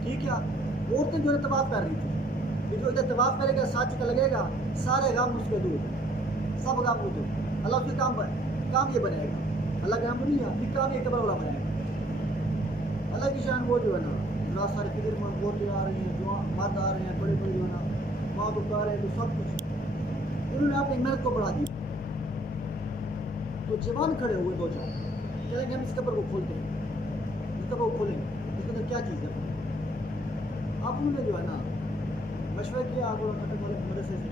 ٹھیک کیا، عورتیں جو ہے طواف کر رہی تھی کہ جو ادھر طواف کرے گا 7 چکر لگے گا، سارے غم اس کے دور، سب غم دور. اللہ اس کے کام یہ بنائے گا. اللہ کا کام نہیں ہے، پھر کام یہ قبر والا بنائے گا. اللہ کی شان وہ جو ہے نا رات سارے فکر مند عورتیں آ رہی ہیں، جو مرد آ رہے ہیں، بڑے بڑے جو ہے نا ماں تو کر رہے ہیں، تو سب کچھ انہوں نے اپنی محنت کو بڑھا دی. تو جوان کھڑے ہوئے 2-4 کہیں گے ہم اس قبر کو کھولتے ہیں، اس قبر کو کھولیں گے، اس کے اندر کیا چیز ہے. اب انہوں نے جو ہے نا مشورہ کیا آگے کٹک والے مدرسے سے،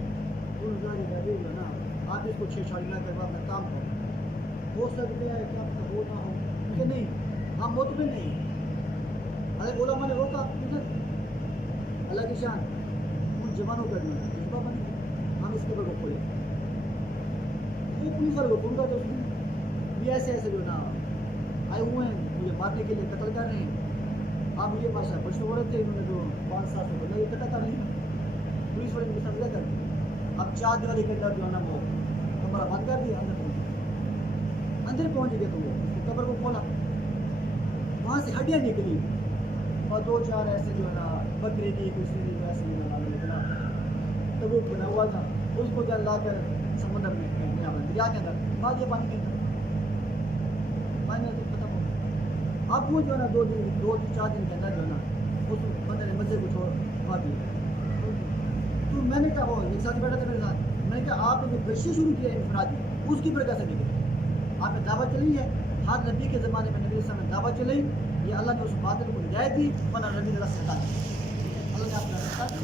انہوں نے جو ہے نا آپ اس کو 6 نہ کروا اپنا کام کرو. ہو سکتے ہیں کیا پتہ ہو نہ ہو کہ نہیں، ہم مطمئن نہیں ہیں. حضرت علماء نے روکا، اللہ کی شان ان جوانوں کا جو ہے جذبہ بن گیا، ہم اس قبر کو کھولیں. وہ پولیس والے کو فون کر دو، یہ ایسے ایسے جو نا آئے ہوئے ہیں مجھے مارنے کے لیے، قتل کر رہے ہیں. اب یہ بادشاہ بچے ہو رہے تھے، انہوں نے جو 5-7 بندہ یہ قتل کر لیا. پولیس والے نے سمجھا کر دیا. اب 4 دیواری کے اندر جو ہے نا وہ کمرہ بند کر دیا. اندر پہنچ گیا تو وہ قبر کو کھولا، وہاں سے ہڈیاں نکلی. اور 2-4 ایسے جو ہے نا بکری کی کسی نے جو ایسے نہیں بنا لیکن تبوک بنا ہوا تھا اس کو جو لا کر سمندر میں دریا کے اندر بعد یہ پانی کے اندر پانی میں ختم ہو گیا. اب وہ جو ہے نا 2-4 دن کے اندر جو ہے نا اس بندے نے مزے کو چھوڑ مار دیا. تو میں نے کہا وہ ایک ساتھ بیٹھا تھا میرے ساتھ, میں نے کہا آپ نے جو گشت شروع کیا انفرادی اس کی برکت سے نکلی, آپ نے دعوت چلی ہے. ہر نبی کے زمانے میں نبی صلی اللہ علیہ وسلم نے دعوت چلی, یہ اللہ نے اس باطل کو ہدایت دی, ورنہ نبی نے رس ہٹا دی. اللہ نے آپ نے رس ہٹا دی.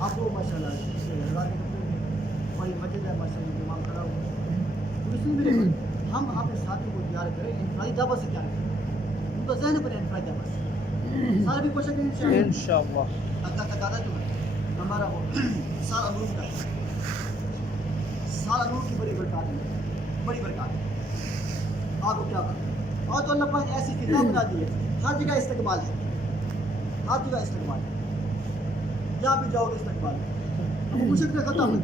آپ وہ ماشاء اللہ بڑی مسجد ہے ماشاء اللہ, امام کھڑا ہوا. تو اس لیے میرے ہم اپنے ساتھی کو تیار کریں انفرادی دعوت سے تیار کریں, ان کا ذہن بنے انفرادی دعوت سے. سارا بھی کوشش کریں انشاءاللہ. اللہ تقاضا جو ہے ہمارا وہ سارا نور کا سارا نور کی بڑی برکات ہے, بڑی برکات ہے. آپ کو کیا کریں, اور تو اللہ پاک ایسی فضا بنا دی ہے, ہر جگہ استقبال ہے, ہر جگہ استقبال ہے, جہاں بھی جاؤ گے استقبال ہے. مشکل ختم ہے.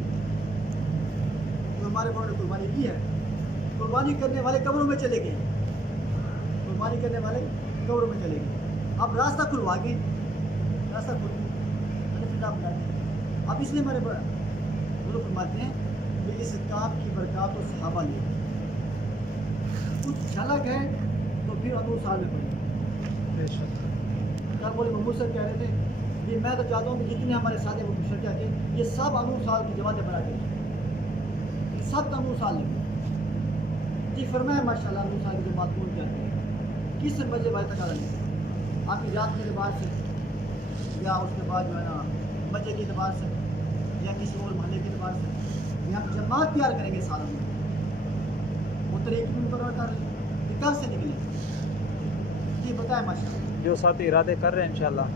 تو ہمارے بڑوں نے قربانی کی ہے, قربانی کرنے والے قبروں میں چلے گئے, قربانی کرنے والے قبروں میں چلے گئے. اب راستہ کھلوا گئے, راستہ کھل گیا, فضا بنا دی. اب اس لیے ہمارے بزرگ فرماتے ہیں کہ اس کام کی برکات تو صحابہ لے کچھ جھلک ہے تو پھر انور سال میں پڑے. کیا بولے محمود صاحب کہہ رہے تھے کہ میں تو چاہتا ہوں کہ جتنے ہمارے ساتھی وہ مشرکہ تھے یہ سب انور سال کی جماعتیں بنا کے سب کا انور سال لے جی فرمایا ماشاء اللہ. انور سال کی جماعت کون کہتے ہیں, کس وجہ بھائی تک نہیں آپ کی رات کے اعتبار سے یا اس کے بعد جو ہے نا بچے کے اعتبار سے یا کسی اور محلے کے اعتبار سے ہم جماعت تیار کریں گے سالوں میں, وہ طریقے مقرر کر لیں کہ کب سے نکلیں. جی بتائیں ماشاء اللہ. جو ساتھی ارادے کر رہے ہیں انشاءاللہ,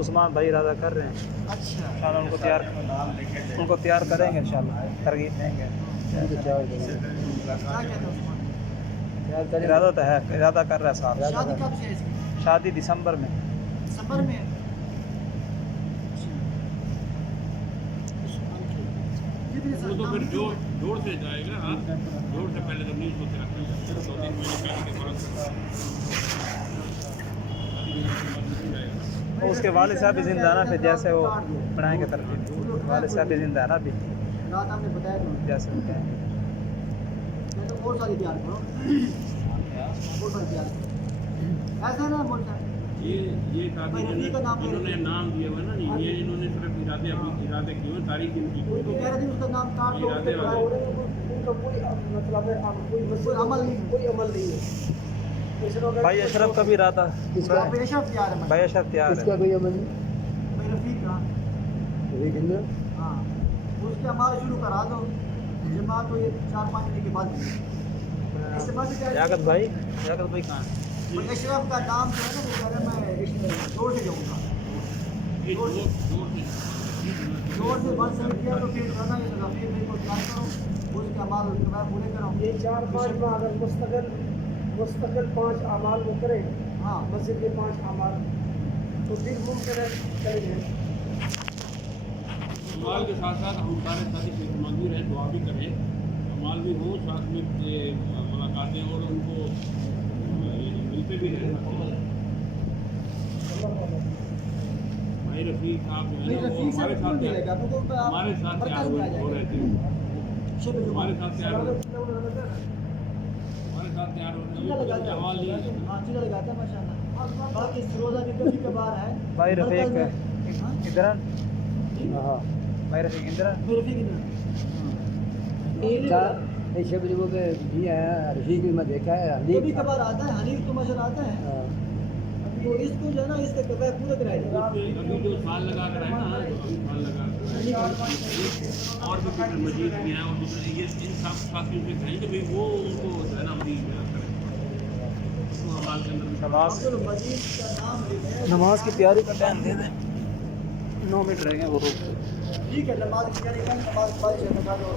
عثمان بھائی ارادہ کر رہے ہیں اچھا انشاءاللہ, ان کو تیار کریں گے انشاءاللہ, ترغیب دیں گے. کیا کہتے ہیں عثمان؟ ارادہ تو ہے, ارادہ کر رہا ہے صاحب. شادی کب سے ہے اس کی؟ شادی دسمبر میں. دسمبر میں. وہ تو پھر جوڑ سے جائے گا, جوڑ سے پہلے تو نہیں سوچ رکھا, 2-3 مہینے پہلے کے بعد اس کے والد صاحب بھی زندہ ہے نا, پھر جیسے وہ بنائیں گے ترتیب. والد صاحب بھی زندہ ہے نا ابھی, رات ہم نے بتایا تھا جیسے بتائیں. تو اور ساری تیار کرو, اور ساری تیار کرو. ایسا نا بولتا ہے یہ ساتھی جنہوں نے نام دیا ہوا ہے نا, یہ انہوں نے صرف ارادے کیے ہوئے, تاریخ ان کی کوئی تو کہہ رہے تھے اس کا نام کاٹ دو, ارادے والے. ان کا کوئی مطلب ہے کوئی عمل نہیں ہے. کوئی عمل نہیں ہے. بھائی اشرف کا بھی ارادہ, بھائی اشرف تیار ہے, بھائی اشرف تیار ہے. کوئی عمل نہیں. بھائی رفیق کا ہاں اس کے عمال شروع کرا دو, جماعت تو یہ 4-5 مہینے کے بعد اس سے بعد لیاقت بھائی کہاں ہے؟ بھائی اشرف کا نام جو ہے نا وہ کہہ رہے میں زور سے جاؤں گا, زور سے بند سمجھ کیا تو پھر کرنا یہ رفیق بھائی کو تیار کرو, اس کے عمال پورے کرو. یہ 4-5 ماہ اگر مستقل 5 اعمال وہ کریں, ہاں مسجد کے 5 اعمال, تو پھر ممکن ہے کریں گے. امال کے ساتھ ساتھ ہم سارے ساتھی مندر رہیں, دعا بھی کریں, امال بھی ہوں, ساتھ میں ملاقاتیں اور ان کو ملتے بھی رہیں. بھائی رفیق صاحب جو ہے نا وہ ہمارے ساتھ تیار ہو رہے تھے, ہمارے ساتھ تیار ہو رہے تھے, ہاں چیزیں لگاتا ہے ماشاء اللہ. باقی روزہ بھی کبھی کبھار ہے. بھائی رفیق ادھر, بھائی رفیق ادھر. میرے رفیق میں دیکھا ہے کبھی کبھار آتا ہے, حنیف تو ماشاء اللہ آتا ہے, تو اس کو جو ہے نا اس کے کبھی پورے کرائے گا. ابھی جو سال لگا کر ہے نا, سال لگا اور بھی فکر مجید بھی ہیں, اور دوسرے یہ ان سب ساتھیوں سے کہیں کہ بھائی وہ ان کو جو ہے نا امید کریں, امال کے اندر مجید کا نام لکھے, نماز کی تیاری کا ٹائم دے دیں, 9 منٹ رہ گئے وہ روک. ٹھیک ہے, نماز کی تیاری کریں, نماز پڑھ کے بتا دو.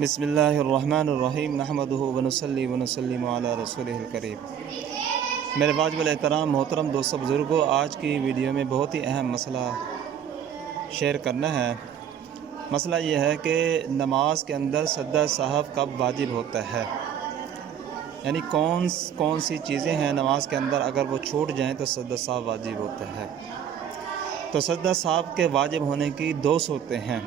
بسم اللہ الرحمن الرحیم نحمدہ ونصلی ونسلم علی رسولہ الکریم۔ میرے واجب الاحترام محترم دوستوں بزرگوں، آج کی ویڈیو میں بہت ہی اہم مسئلہ شیئر کرنا ہے۔ مسئلہ یہ ہے کہ نماز کے اندر سجدہ سہو کب واجب ہوتا ہے، یعنی کون سی چیزیں ہیں نماز کے اندر اگر وہ چھوٹ جائیں تو سجدہ سہو واجب ہوتا ہے۔ تو سجدہ سہو کے واجب ہونے کی دو صورتیں ہیں۔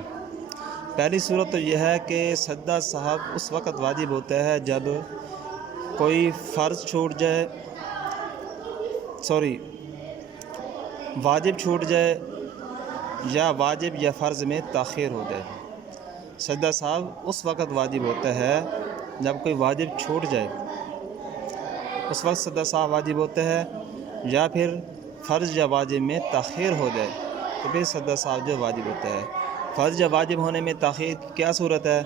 پہلی صورت تو یہ ہے کہ سجدہ سہو اس وقت واجب ہوتا ہے جب کوئی فرض چھوٹ جائے، واجب چھوٹ جائے یا واجب یا فرض میں تاخیر ہو جائے۔ سجدہ سہو اس وقت واجب ہوتا ہے جب کوئی واجب چھوٹ جائے، اس وقت سجدہ سہو واجب ہوتا ہے، یا پھر فرض یا واجب میں تاخیر ہو جائے تو پھر سجدہ سہو جو واجب ہوتا ہے۔ فرض یا واجب ہونے میں تاخیر کی کیا صورت ہے؟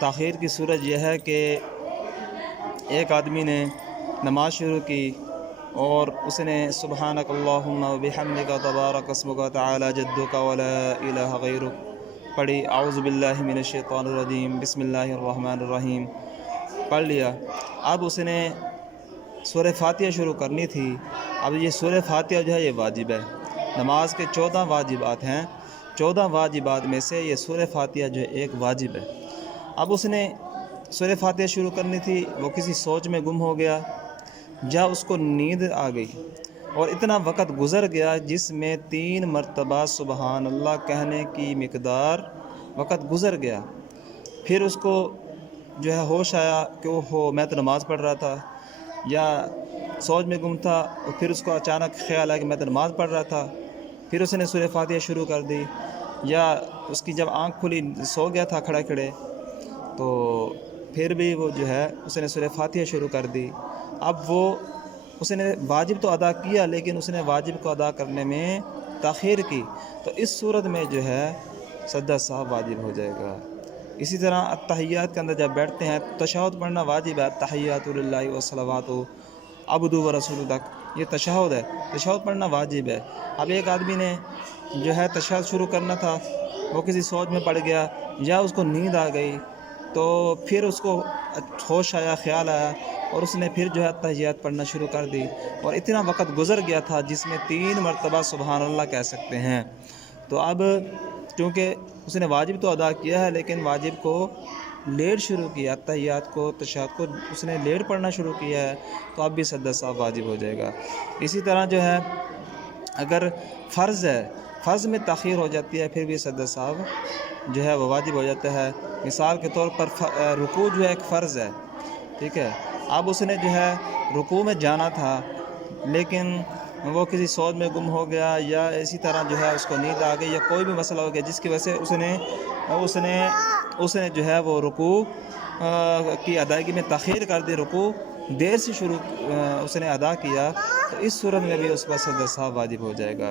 تاخیر کی صورت یہ ہے کہ ایک آدمی نے نماز شروع کی اور اس نے سبحانک اللہم و بحمدک تبارک اسمک تعالی جدک ولا الہ غیرک پڑھی، اعوذ باللہ من الشیطان الرجیم بسم اللہ الرحمن الرحیم پڑھ لیا۔ اب اس نے سورہ فاتحہ شروع کرنی تھی۔ اب یہ سورہ فاتحہ جو ہے یہ واجب ہے۔ نماز کے 14 واجبات ہیں، 14 واجبات میں سے یہ سورہ فاتحہ جو ہے ایک واجب ہے۔ اب اس نے سورہ فاتحہ شروع کرنی تھی، وہ کسی سوچ میں گم ہو گیا، یا اس کو نیند آ گئی اور اتنا وقت گزر گیا جس میں 3 مرتبہ سبحان اللہ کہنے کی مقدار وقت گزر گیا۔ پھر اس کو جو ہے ہوش آیا کہ میں تو نماز پڑھ رہا تھا، یا سوچ میں گم تھا اور پھر اس کو اچانک خیال آیا کہ میں تو نماز پڑھ رہا تھا، پھر اس نے سورہ فاتحہ شروع کر دی، یا اس کی جب آنکھ کھلی سو گیا تھا کھڑے کھڑے تو پھر بھی وہ جو ہے اس نے سورہ فاتحہ شروع کر دی۔ اب اس نے واجب تو ادا کیا لیکن اس نے واجب کو ادا کرنے میں تاخیر کی، تو اس صورت میں جو ہے سجدہ سہو واجب ہو جائے گا۔ اسی طرح التحیات کے اندر جب بیٹھتے ہیں تشہد پڑھنا واجب ہے، التحیات للہ والصلوات عبدہ ورسولہ تک یہ تشہد ہے، تشہد پڑھنا واجب ہے۔ اب ایک آدمی نے جو ہے تشہد شروع کرنا تھا، وہ کسی سوچ میں پڑ گیا یا اس کو نیند آ گئی، تو پھر اس کو ہوش آیا، خیال آیا اور اس نے پھر جو ہے تحیات پڑھنا شروع کر دی، اور اتنا وقت گزر گیا تھا جس میں 3 مرتبہ سبحان اللہ کہہ سکتے ہیں۔ تو اب کیونکہ اس نے واجب تو ادا کیا ہے لیکن واجب کو لیٹ شروع کیا، تحیات کو تشہد کو اس نے لیٹ پڑھنا شروع کیا ہے، تو اب بھی سجدہ سہو واجب ہو جائے گا۔ اسی طرح جو ہے اگر فرض ہے، فرض میں تاخیر ہو جاتی ہے پھر بھی سجدہ سہو جو ہے وہ واجب ہو جاتا ہے۔ مثال کے طور پر رکوع جو ہے ایک فرض ہے، ٹھیک ہے، اب اس نے جو ہے رکوع میں جانا تھا لیکن وہ کسی سوچ میں گم ہو گیا، یا اسی طرح جو ہے اس کو نیند آ گئی یا کوئی بھی مسئلہ ہو گیا جس کی وجہ سے اس نے جو ہے وہ رکوع کی ادائیگی میں تاخیر کر دی، رکوع دیر سے شروع اس نے ادا کیا، تو اس صورت میں بھی اس پر سجدہ سہو واجب ہو جائے گا۔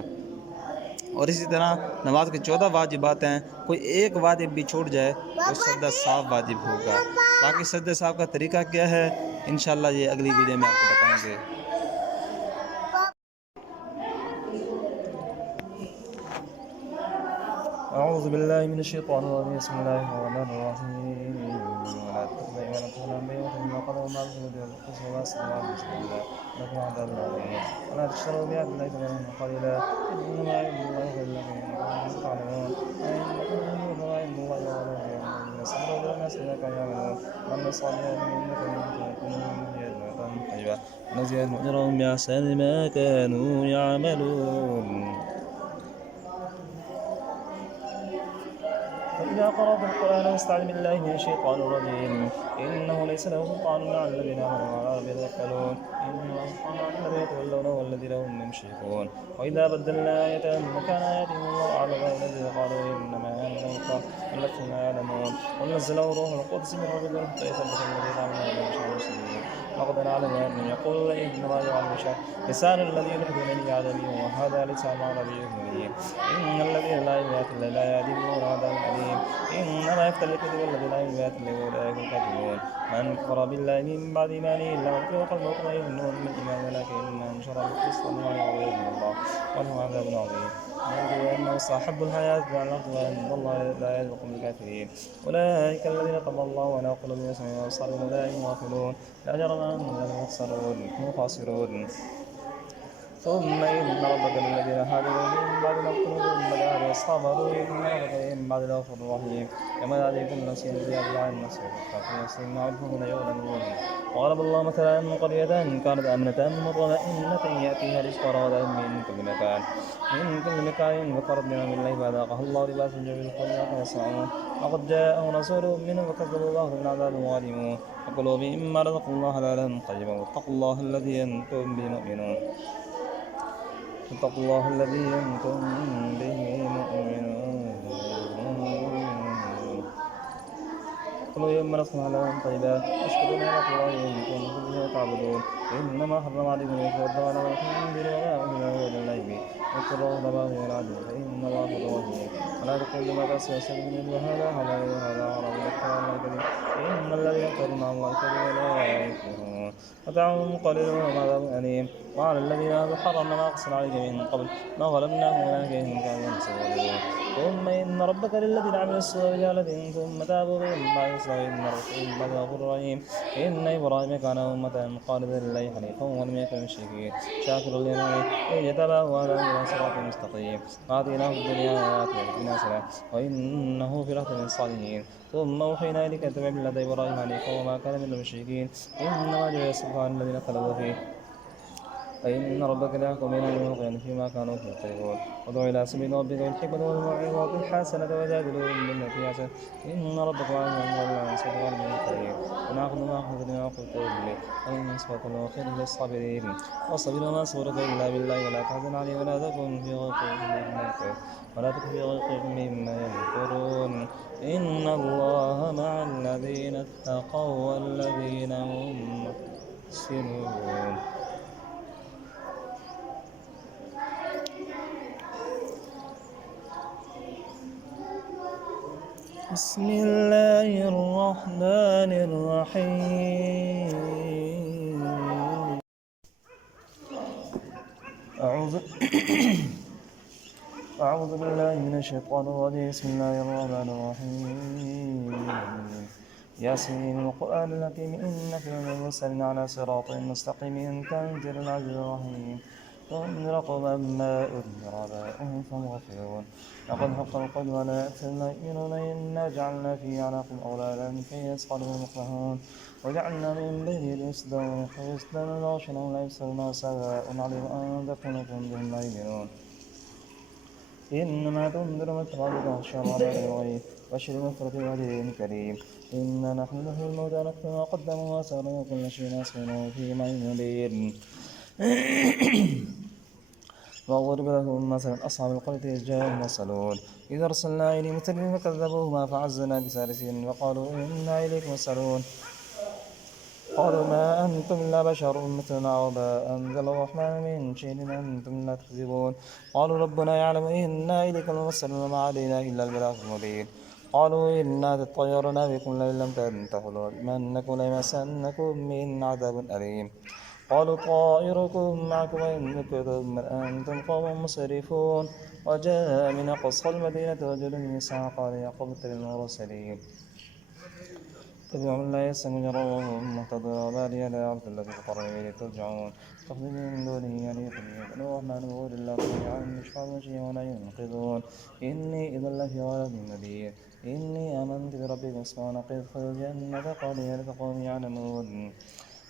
اور اسی طرح نماز کے 14 واجبات ہیں، کوئی ایک واجب بھی چھوٹ جائے تو سجدہ سہو واجب ہوگا۔ باقی سجدہ سہو کا طریقہ کیا ہے انشاءاللہ یہ اگلی ویڈیو میں آپ کو بتائیں گے۔ اعوذ باللہ من الشیطان الرجیم بسم اللہ الرحمن الرحیم ولا تخزى ايمانكم ولا بينكم وقد ما بالقسط ولا استوى بسم الله لكم عذاب عظيم ولا تشتروا بآيات الله ثمنا قليلا انما عند الله خير لكم ان تعلمون انما عند الله ولا يصبر الناس اذا كانوا يعملون من الصالحات انكم تكونون طيبا نزيد اجرهم باحسن ما كانوا يعملون. إذا قرأت القرآن فاستعذ بالله من الشيطان الرجيم إنه ليس له سلطان على الذين آمنوا وعلى ربهم يتوكلون إنه سلطان على الذين يتولونه والذين هم يمشركون وإذا بدلنا آية مكان آياتهم الله أعلم الذين قالوا إنما أنت ولكن لا يعلمون ونزله روح القدس من ربك حتى يثبت الذين آمنوا ويبشر المسلمين لقد نعلم أنهم يقولون إنما يعلم البشر لسان الذي يلحدون به عربي وهذا لسان عربي مبين إن الذين لا يؤمنون بالله لا يهديهم عذاب أليم إنما يفتري الكذب الذين لا يؤمنون بالله أولئك الكاذبون من كفر بالله من بعد إيمانه إلا وله قلبه مطمئن بالإيمان ولكن من شرع بالكفر فإنه غضب من الله وله عذاب عظيم. أنه صاحب الحياة على الأرض وأن الله لا يهدي القوم الكافرين. أولئك الذين طبع الله على قلوبهم يسمعون وأبصارهم أولئك هم الغافلون لا جرم أنهم هم خاسرون. ثم إن ربك للذين هاجروا من بعد ما افتنوا ثم جاهدوا صبروا إن ربك من بعد غفور رحيم. كما عليكم نفس زيادة عن نفس وفي نفس معرفون يعلمون. وضرب الله مثلا قرية كانت آمنة مطمئنة يأتيها رزقها رغدا من كل مكان فكفرت بنعم الله فأذاقها الله لباس الجوع والخوف بما يصنعون. وقد جاءهم رسول منهم فكذبوا الله من عذاب ظالمون. فكلوا مما رزق الله حلالا طيبا واتقوا الله الذي أنتم به مؤمنون. اتقوا الله الذي أنتم به مؤمنون. كلوا مما رزقنا حلالا طيبا واشكروا نعمة الله إن كنتم به تعبدون. إنما حرم عليكم الكفر والخنزير وما أهل له إلى الليل واتقوا الله والعدل فإن الله غفور رحيم. ولا تقولوا ما تسوى من وهذا حلال وهذا حرام واتقوا الله الكريم إن الذين يفترون على الله الكذب لا يفلحون. متاع قليل وعذاب أليم. وعلى الذين حرمنا ما أقصر عليك من قبل ما ظلمناهم ولكن كانوا ينصرون. ثم إن ربك للذين عملوا السوء بجهالة ثم تابوا من بعد إصلاح إن ربك غفور رحيم. إن إبراهيم كان أمة قانتا لله حنيفا ولم يكن من المشركين شاكرا لنعمه اجتباه وهداه إلى صراط مستقيم. وآتيناه في الدنيا وآتيناه في الدنيا حسنة وإنه في الآخرة من الصالحين. ثم أوحينا إليك أن اتبع ملة إبراهيم حنيفا وما كان من المشركين إنما جعل السلطان الذين اختلفوا فيه فإن ربك لا يحكم بينهم يوم القيامة فيما كانوا فيه يختلفون. وادع إلى سبيل ربك بالحكمة والموعظة الحسنة وجادلهم بالتي هي أحسن إن ربك عليم صدق المرسلين. ونأخذ ما أخذ لما قلت به وإن صبرت له خير للصابرين. واصبر وما صبرك إلا بالله ولا تحزن عليه ولا تكن في ضيق مما يمكرون. إن الله مع الذين اتقوا والذين هم محسنون. بسم الله الرحمن الرحيم. أعوذ بالله من الشيطان الرجيم. بسم الله الرحمن الرحيم. ياسين والقرآن الحكيم إنك لمن المرسلين على صراط مستقيم تنزيل العزيز الرحيم. تنذر قوما ما أنذر آباؤهم فهم غافلون. لقد حق القول ولا أكثرنا يؤمنون. إنا جعلنا في أعناقهم أغلالا كي يسقطوا المقمحون وجعلنا من بين يديهم سدا وغشيا لا يبصرون سواء عليهم أنذرتهم بهم لا يؤمنون. إنما تنذر من اتبع الشر على الغيب بشر مغفرة وأجر كريم. إنا نحن نحيي الموتى ونكتب ما قدموا وآثارهم وكل شيء نسخنه في إمام مبين. وضرب لهم مثلا أصحاب القرية إذ جاءهم المرسلون إذ أرسلنا إليهم مرسلين فكذبوهما فعززنا بثالثين وقالوا إنا إليكم مرسلون. قالوا ما أنتم إلا بشر مثلنا وما أنزل الرحمن من شيء أنتم لا تكذبون. قالوا ربنا يعلم إنا إليكم مرسلون وما علينا إلا البلاغ المبين. قالوا إنا تطيرنا بكم لئن لم تنتهوا لنرجمنكم وليمسنكم من عذاب أليم. قالوا طائركم معكم وإن ذكرتم بل أنتم قوم مسرفون. وجاء من أقصى المدينة رجل يسعى قال يا قوم اتبعوا المرسلين اتبعوا من لا يستمع وهم مهتدون وما لي لا أعبد الذي فطرني وإليه ترجعون. تخرج من دونه يليق الرحمن هو لله جميعا يشفع شيئا ولا ينقذون. إني إذا لفي ضلال مبين. إني آمنت بربكم فاسمعون ادخلوا الجنة قال يا ليت قومي يعلمون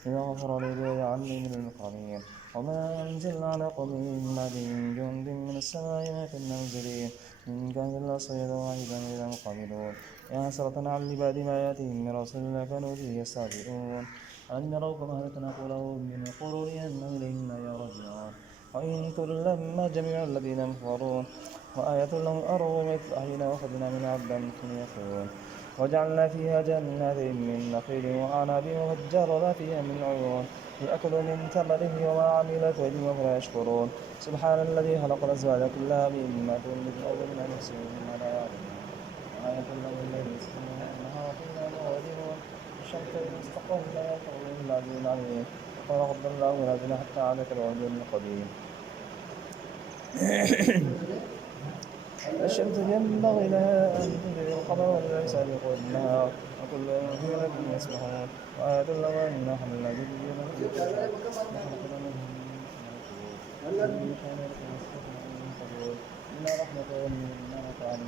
إذا غفر لي وجعلني من المكرمين. وما أنزلنا على قومه من بعد من جند من السماء ما كنا منزلين إن كان إلا صيدا واحدا إذا مقابلون. يا حسرة على العباد ما يأتيهم من رسول الله كانوا به يستهزئون. ألم يروا كما أهلكنا قبلهم من القرون أنهم إليهم لا يرجعون. وإن لما جميع الذين كفروا وآية لهم الأرض أحيينا وأخذنا من عبدا يخرون. وجعلنا فيها جنات من نخيل وأعناب وفجرنا فيها من عيون ليأكلوا من ثمره وما عملت أيديهم ولا يشكرون. سبحان الذي خلق الأزواج كلها مما تنبت الأرض من أنفسهم مما لا يعلمون. آية لهم الليل يسكنون والنهار فيما يعلمون الشمس المستقر لا يطغون إلا العزيز العليم. ولقد ضل الله الذين حتى عاد كالعهد القديم. الشمس ينبغي لها أن تدرك القمر والليل سابق النهار وكل في فلك يسبحون وآية لهم أنا حملنا ذريتهم وخلقنا منهم إلا رحمة منا وتعالى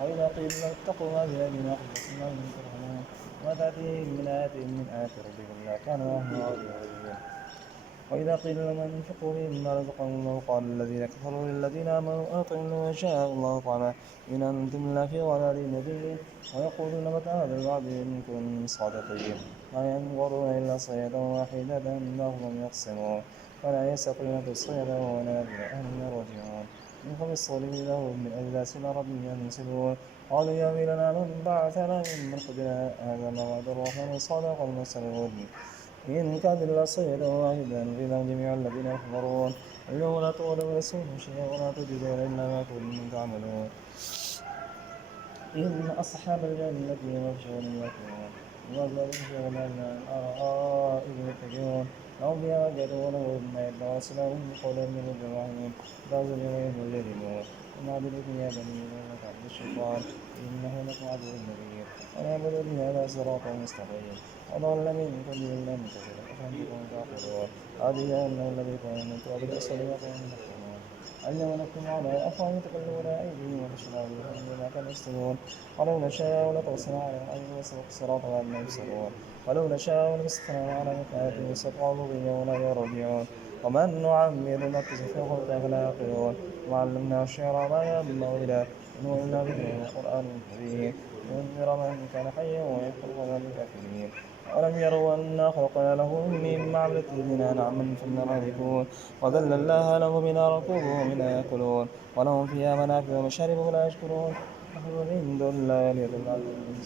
وإذا قيل لهم اتقوا هذه الذين أخلصنا من ترحمون وما تأتيهم من آية من آيات ربهم لا كانوا لهم عارضين وإذا قيل لهم أنفقوا مما رزقهم الله قال الذين كفروا للذين آمنوا أطعموا ما شاء الله طعما إن أنتم إلا في ضلال مبين ويقولون متى هذا الوعد إن كنتم صادقين ما ينظرون إلا صيحة واحدة فهم يقسمون ولا يستطيعون تصيدا ولا بأهل راجعون من خلص الصالحين لهم من أجلاس الأرض ينسلون قالوا يا ويلنا من بعثنا من مرقدنا هذا ما وعد الرحمن صادق المرسلون إن كان إلا صيدا واحدا إذا جميع الذين يحضرون اليوم لا تغلب نفسهم شيئا ولا تجدون إلا ما كنتم تعملون إن أصحاب الجنة مبشرون يكون وأزواج في ظلالنا الأرائك يتكئون لهم فيها فاكهة ولهم ما يدعون لهم قولا من الرحيم بعض اليوم مجرمون وما أدرك يا بني إنك عبد الشيطان إنه لكم عدو مبين ونعبد بهذا صراطا مستقيم وضل منكم إلا كثيرا أفأنتم تعقلون هذه أنه الذي كان تعبد الصلاة وأنتم علم لكم على أفعال تقلون أيديهم وتشهدون بما كانوا يكسبون ولو نشاء لطمسنا على الأرض وسلك الصراط وأن يبصرون ولو نشاء لمسخنا على مكانهم وستقالوا به ولا يرجعون ومن نعمر نكتسب في الخلق فلا يعقلون وعلمناه الشعر ما ينبغي له إن هو إلا ذكر وقرآن كريم لينذر من كان حيا ويخلق من الكافرين ألم يروا أنا خلقنا له مما عملت أيدينا نعما فلنملكون وذللناها لهم منها ركوبهم ومنها يأكلون ولهم فيها منافع ومشارب ولا يشكرون نحن من دون الله يضل عنهم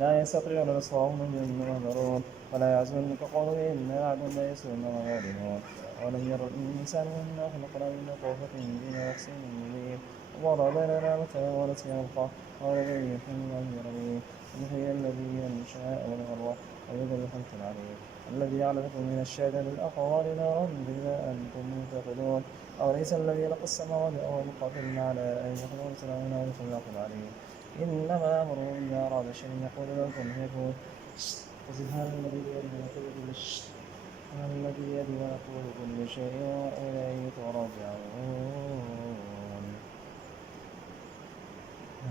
لا يستطيعون نصرهم مما يهذرون ولا يعزونك قولهم إن يعلمون لا يسرون وما يعلمون ولم ير الإنسان أنا خلقنا من نطفة من يخصم مبين وضرب لنا مثلا ونسي خلقه قال الذي يحيي ويميت يحيي الذي ينشأ والأرواح ويذل خلق العليم الذي يعلمكم من الشيطان الأقوال نارا بما أنتم معتقدون أوليس الذي لقى السماوات والأرض قادر على أن يخلق سلامنا والخلاق العليم إنما أمره إذا أراد شيئا يقول له كن فيكون وسبحان الذي بيده ملكوت كل شيء سبحان الذي بيده ملكوت كل شيء وإليه ترجعون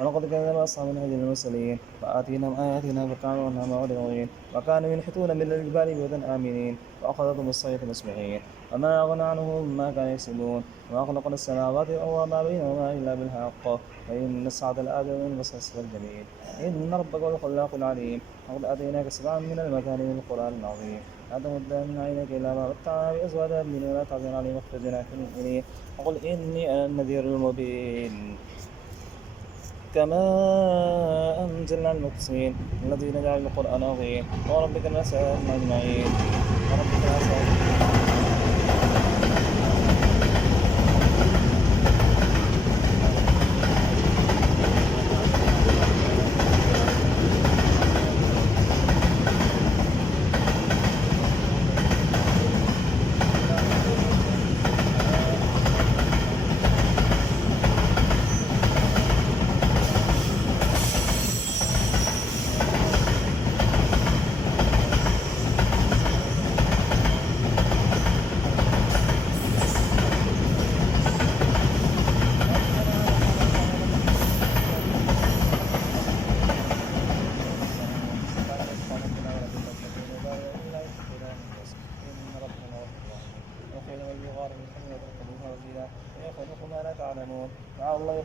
ولقد كذب أصحاب الحجر المرسلين فآتيناهم آياتنا فكانوا عنها معرضين وكانوا ينحتون من الجبال بيوتا آمنين فأخذتهم الصيحة مصبحين وما أغنى عنهم ما كانوا يكسبون وما خلقنا السماوات والأرض وما بينهما إلا بالحق وإن الساعة لآتية والمسجد الجميل إن ربك هو الخلاق العليم وقد آتيناك سبعا من المثاني من القرآن العظيم لا تمد من عينك إلى ما متعنا بأزواجها من ولا تحزن عليهم واخفض جناحك للمؤمنين وقل إني أنا النذير المبين كما أنزلنا على المقسمين الذين جعلوا القرآن عظيم وربك لنسألهم أجمعين وربك لنسألهم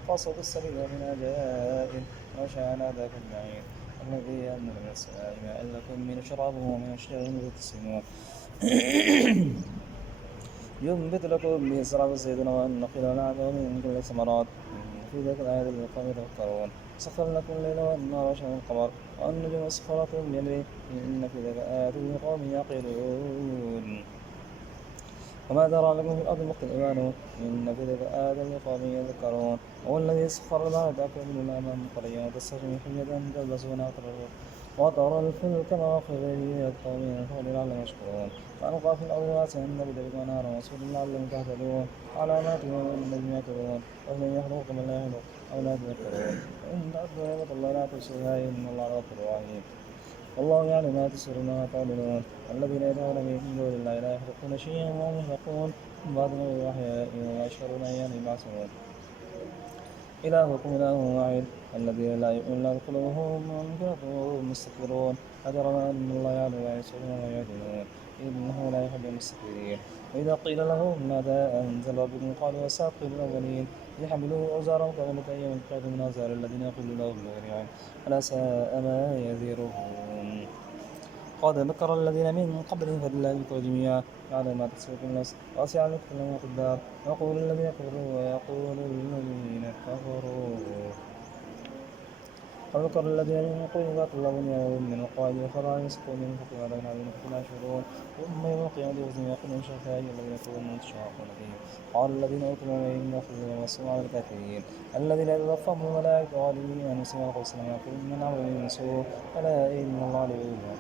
قصد السبيل ومن أجائل وشاء ذاك البعيد الذي أنزل من السماء ماء لكم من شرابه ومن الشجر تسلمون ينبت لكم به زرع الزيتون والنخيل والعنب ومن كل الثمرات في ذلك الآيات لقوم يتفكرون سخر لكم الليل والنهار والشمس والقمر والنجوم مسخرات بأمره إن في ذلك آيات لقوم يعقلون وما ذرى لكم في الأرض مختلفان إن في ذلك آيات لقوم يذكرون هو الذي سخر البحر تأكل منه الأمام قرية وتستخرج حية تلبسونها وترى الفلك مواخر به قوم ينفعون لعلهم يشكرون فألقى في الأرض رواسي أن تمد بكم أنهارا وسبلا لعلهم تهتدون علامات والنجم يهتدون ومن يخلق من لا يخلق أو لا تذكرون وإن تأتوا نعمة الله لا تحصوها إن الله غفور رحيم والله يعلم ما تسرون وما تعلنون الذين يدعون من دون الله لا يخلقون شيئا وهم يخلقون بعض من الأحياء ويشعرون أيان يبعثون إلهكم إله واحد الذين لا يؤمنون إلا قلوبهم منكرة وهم مستكبرون أجرم أن الله يعلم ما يسرون وما يعلنون إنه لا يحب المستكبرين وإذا قيل لهم ماذا أنزل ربكم قالوا أساطير الأولين ليحملوا أوزارهم كاملة أيام القيامة من أوزار الذين يقولون لهم بغير علم ألا ساء ما يزرون قد مكر الذين من قبلهم فلله المكر جميعا يعلم ما تكسب كل نفس واسع المكر له قدار يقول الذين كفروا ويقول الذين كفروا فمكر الذين من قبلهم ذات الله بنيانهم من القواعد وخرى يسقون من فوق عذاب عليهم فلا يشعرون ثم يوم القيامة يخزيهم يقول من شفاعي الذين كفروا يتشاقون فيهم قال الذين اوتوا العلم ان يخرجون ويصوم على الكافرين الذين يتوفاهم الملائكة ظالمين انفسهم ولقوا سلم يقول من عمل من سوء الا ان الله عليم بما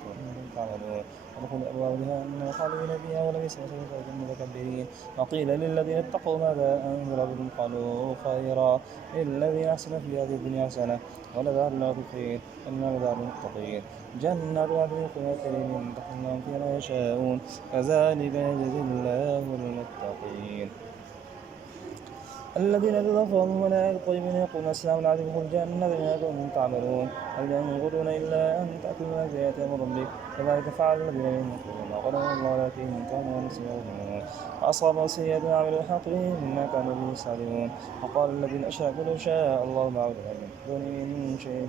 تعملون ودخلوا ابواب جهنم خالدين فيها ولبئس مثوى المتكبرين وقيل للذين اتقوا ماذا انزل ربكم قالوا خيرا للذين احسنوا في هذه الدنيا حسنه ولدار الآخرة خير إنما دار المتقين جنات عدن تجري من تحتها فيها يشاءون كذلك يجزي الله المتقين الذين تتوفاهم الملائكة طيبين يقولون السلام عليكم ادخلوا الجنة بما كنتم تعملون هل ينظرون إلا أن تأتوا الملائكة من ربك كذلك فعل الذين من قبلهم وقالوا الله لكن كانوا يسمعون وأصابوا سيئة عملوا الحق مما كانوا به يستعجلون وقال الذين أشركوا لو شاء الله ما عبدنا من دونه من شيء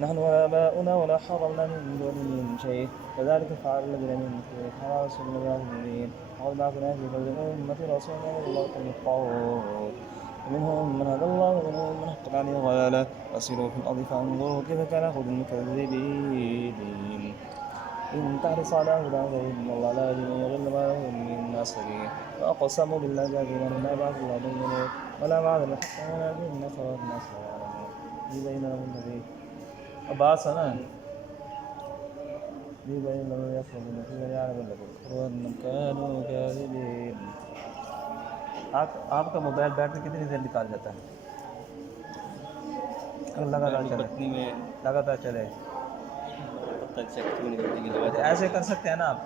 نحن وآباؤنا ولا حرمنا من دونه من شيء كذلك فعل الذين من قبلهم على رسول الله المبين وقد بعثنا في كل أمة رسولا الله الطاغوت ومنهم من هدى الله ومنهم من حقت عليه الضلالة وسيروا في الأرض فانظروا كيف كان عاقبة المكذبين إن تحرص على هداهم فإن الله لا يهدي من يضل ما له من ناصرين وأقسموا بالله جاهدين ما بعث الله بينهم ولا بعد الحق ولكن أكثر الناس لا يعلمون ليبين لهم الذي بات سنا ليبين لهم يفعلون فيما يعلم الذي وأنهم كانوا كاذبين آپ کا موبائل بیٹری کتنی دیر نکال جاتا ہے؟ لگاتار چلے ایسے کر سکتے ہیں نا آپ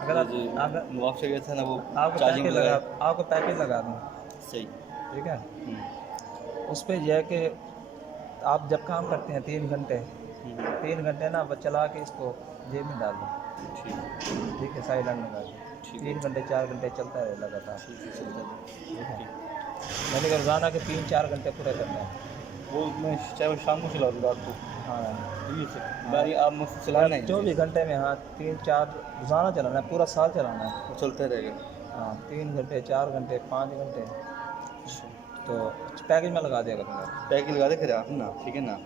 اگر آپ سے گیا تھا نا وہ آپ کو پیکج لگا دوں صحیح ٹھیک ہے اس پہ یہ ہے کہ آپ جب کام کرتے ہیں 3 گھنٹے نا چلا کے اس کو جیب میں ڈال دیں ٹھیک ہے سائلنٹ میں ڈال دیں 3 گھنٹے 4 گھنٹے چلتا ہے لگاتار ٹھیک ہے میں نے روزانہ کے 3-4 گھنٹے پورے کرنا ہے وہ میں چاہے شام کو چلا دوں رات کو ہاں آپ مجھ سے چلانا ہے 24 گھنٹے میں ہاں 3-4 روزانہ چلانا ہے پورا سال چلانا ہے وہ چلتا رہے گا ہاں 3 گھنٹے 4 گھنٹے 5 گھنٹے تو پیکج میں لگا دیا کروں گا پیکج لگا دے پھر آپ نا ٹھیک ہے نا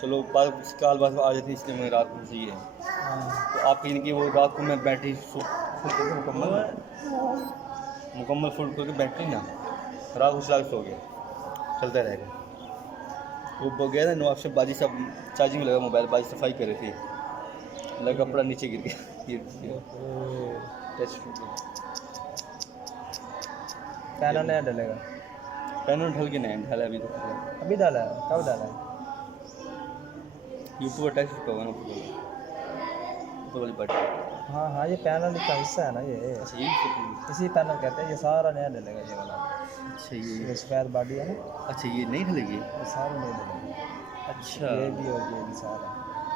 چلو کال بات آ جاتی ہے اس لیے میں رات کو چاہیے تو آپ کہیں کہ وہ رات کو میں بیٹری مکمل فل کر کے بیٹری نا رات کو چلا کے سو گیا چلتا رہے گا وہ گیا تھا نواب سے باجی صاحب چارجنگ میں لگا موبائل باجی صفائی کر رہی تھی لگا کپڑا نیچے گر گیا پینل نیا ڈلے گا پینل ڈھل کے نہیں ڈھالا ابھی ڈالا ہے کب ڈالا ہے یوٹیوب پر ٹیکسٹ ہوگا نا اوپر والی بٹ ہاں یہ پینل کا حصہ ہے نا یہ اسی پینل کہتے ہیں یہ سارا نیا ڈلے گا یہ والا اچھا یہ سفید باڈی ہے نا اچھا یہ نہیں ڈلے گی یہ سارا نہیں ڈلے گا اچھا یہ بھی اور یہ بھی سارا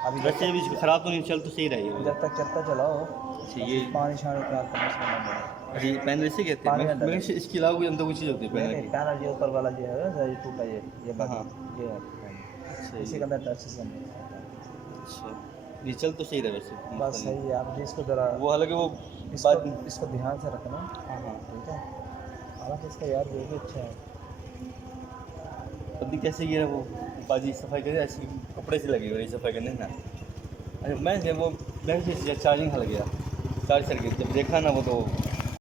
ابھی بچے بھی خراب تو نہیں چل تو صحیح رہے گا جب تک چلتا چلاؤ اچھا یہ پانی چھانے کا اچھا یہ پینل اسے کہتے ہیں میں اس کے علاوہ کوئی اندر کوئی چیز ہوتی ہے پینل یہ اوپر والا جو ہے یہ ٹوٹا یہ یہ ہے اسی کے اندر ٹچ سسٹم اچھا یہ چل تو صحیح رہے ویسے بس صحیح ہے آپ جس کو ذرا وہ حالانکہ وہ اس کو دھیان سے رکھنا ہاں ٹھیک ہے حالانکہ اس کا یار یہ بھی اچھا ہے ابھی کیسے یہ وہ باجی صفائی کرے ایسی کپڑے سے لگے ہوئے صفائی کرنے نا اچھا میں وہ چارجنگ ہل گیا چارج کر کے جب دیکھا نا وہ تو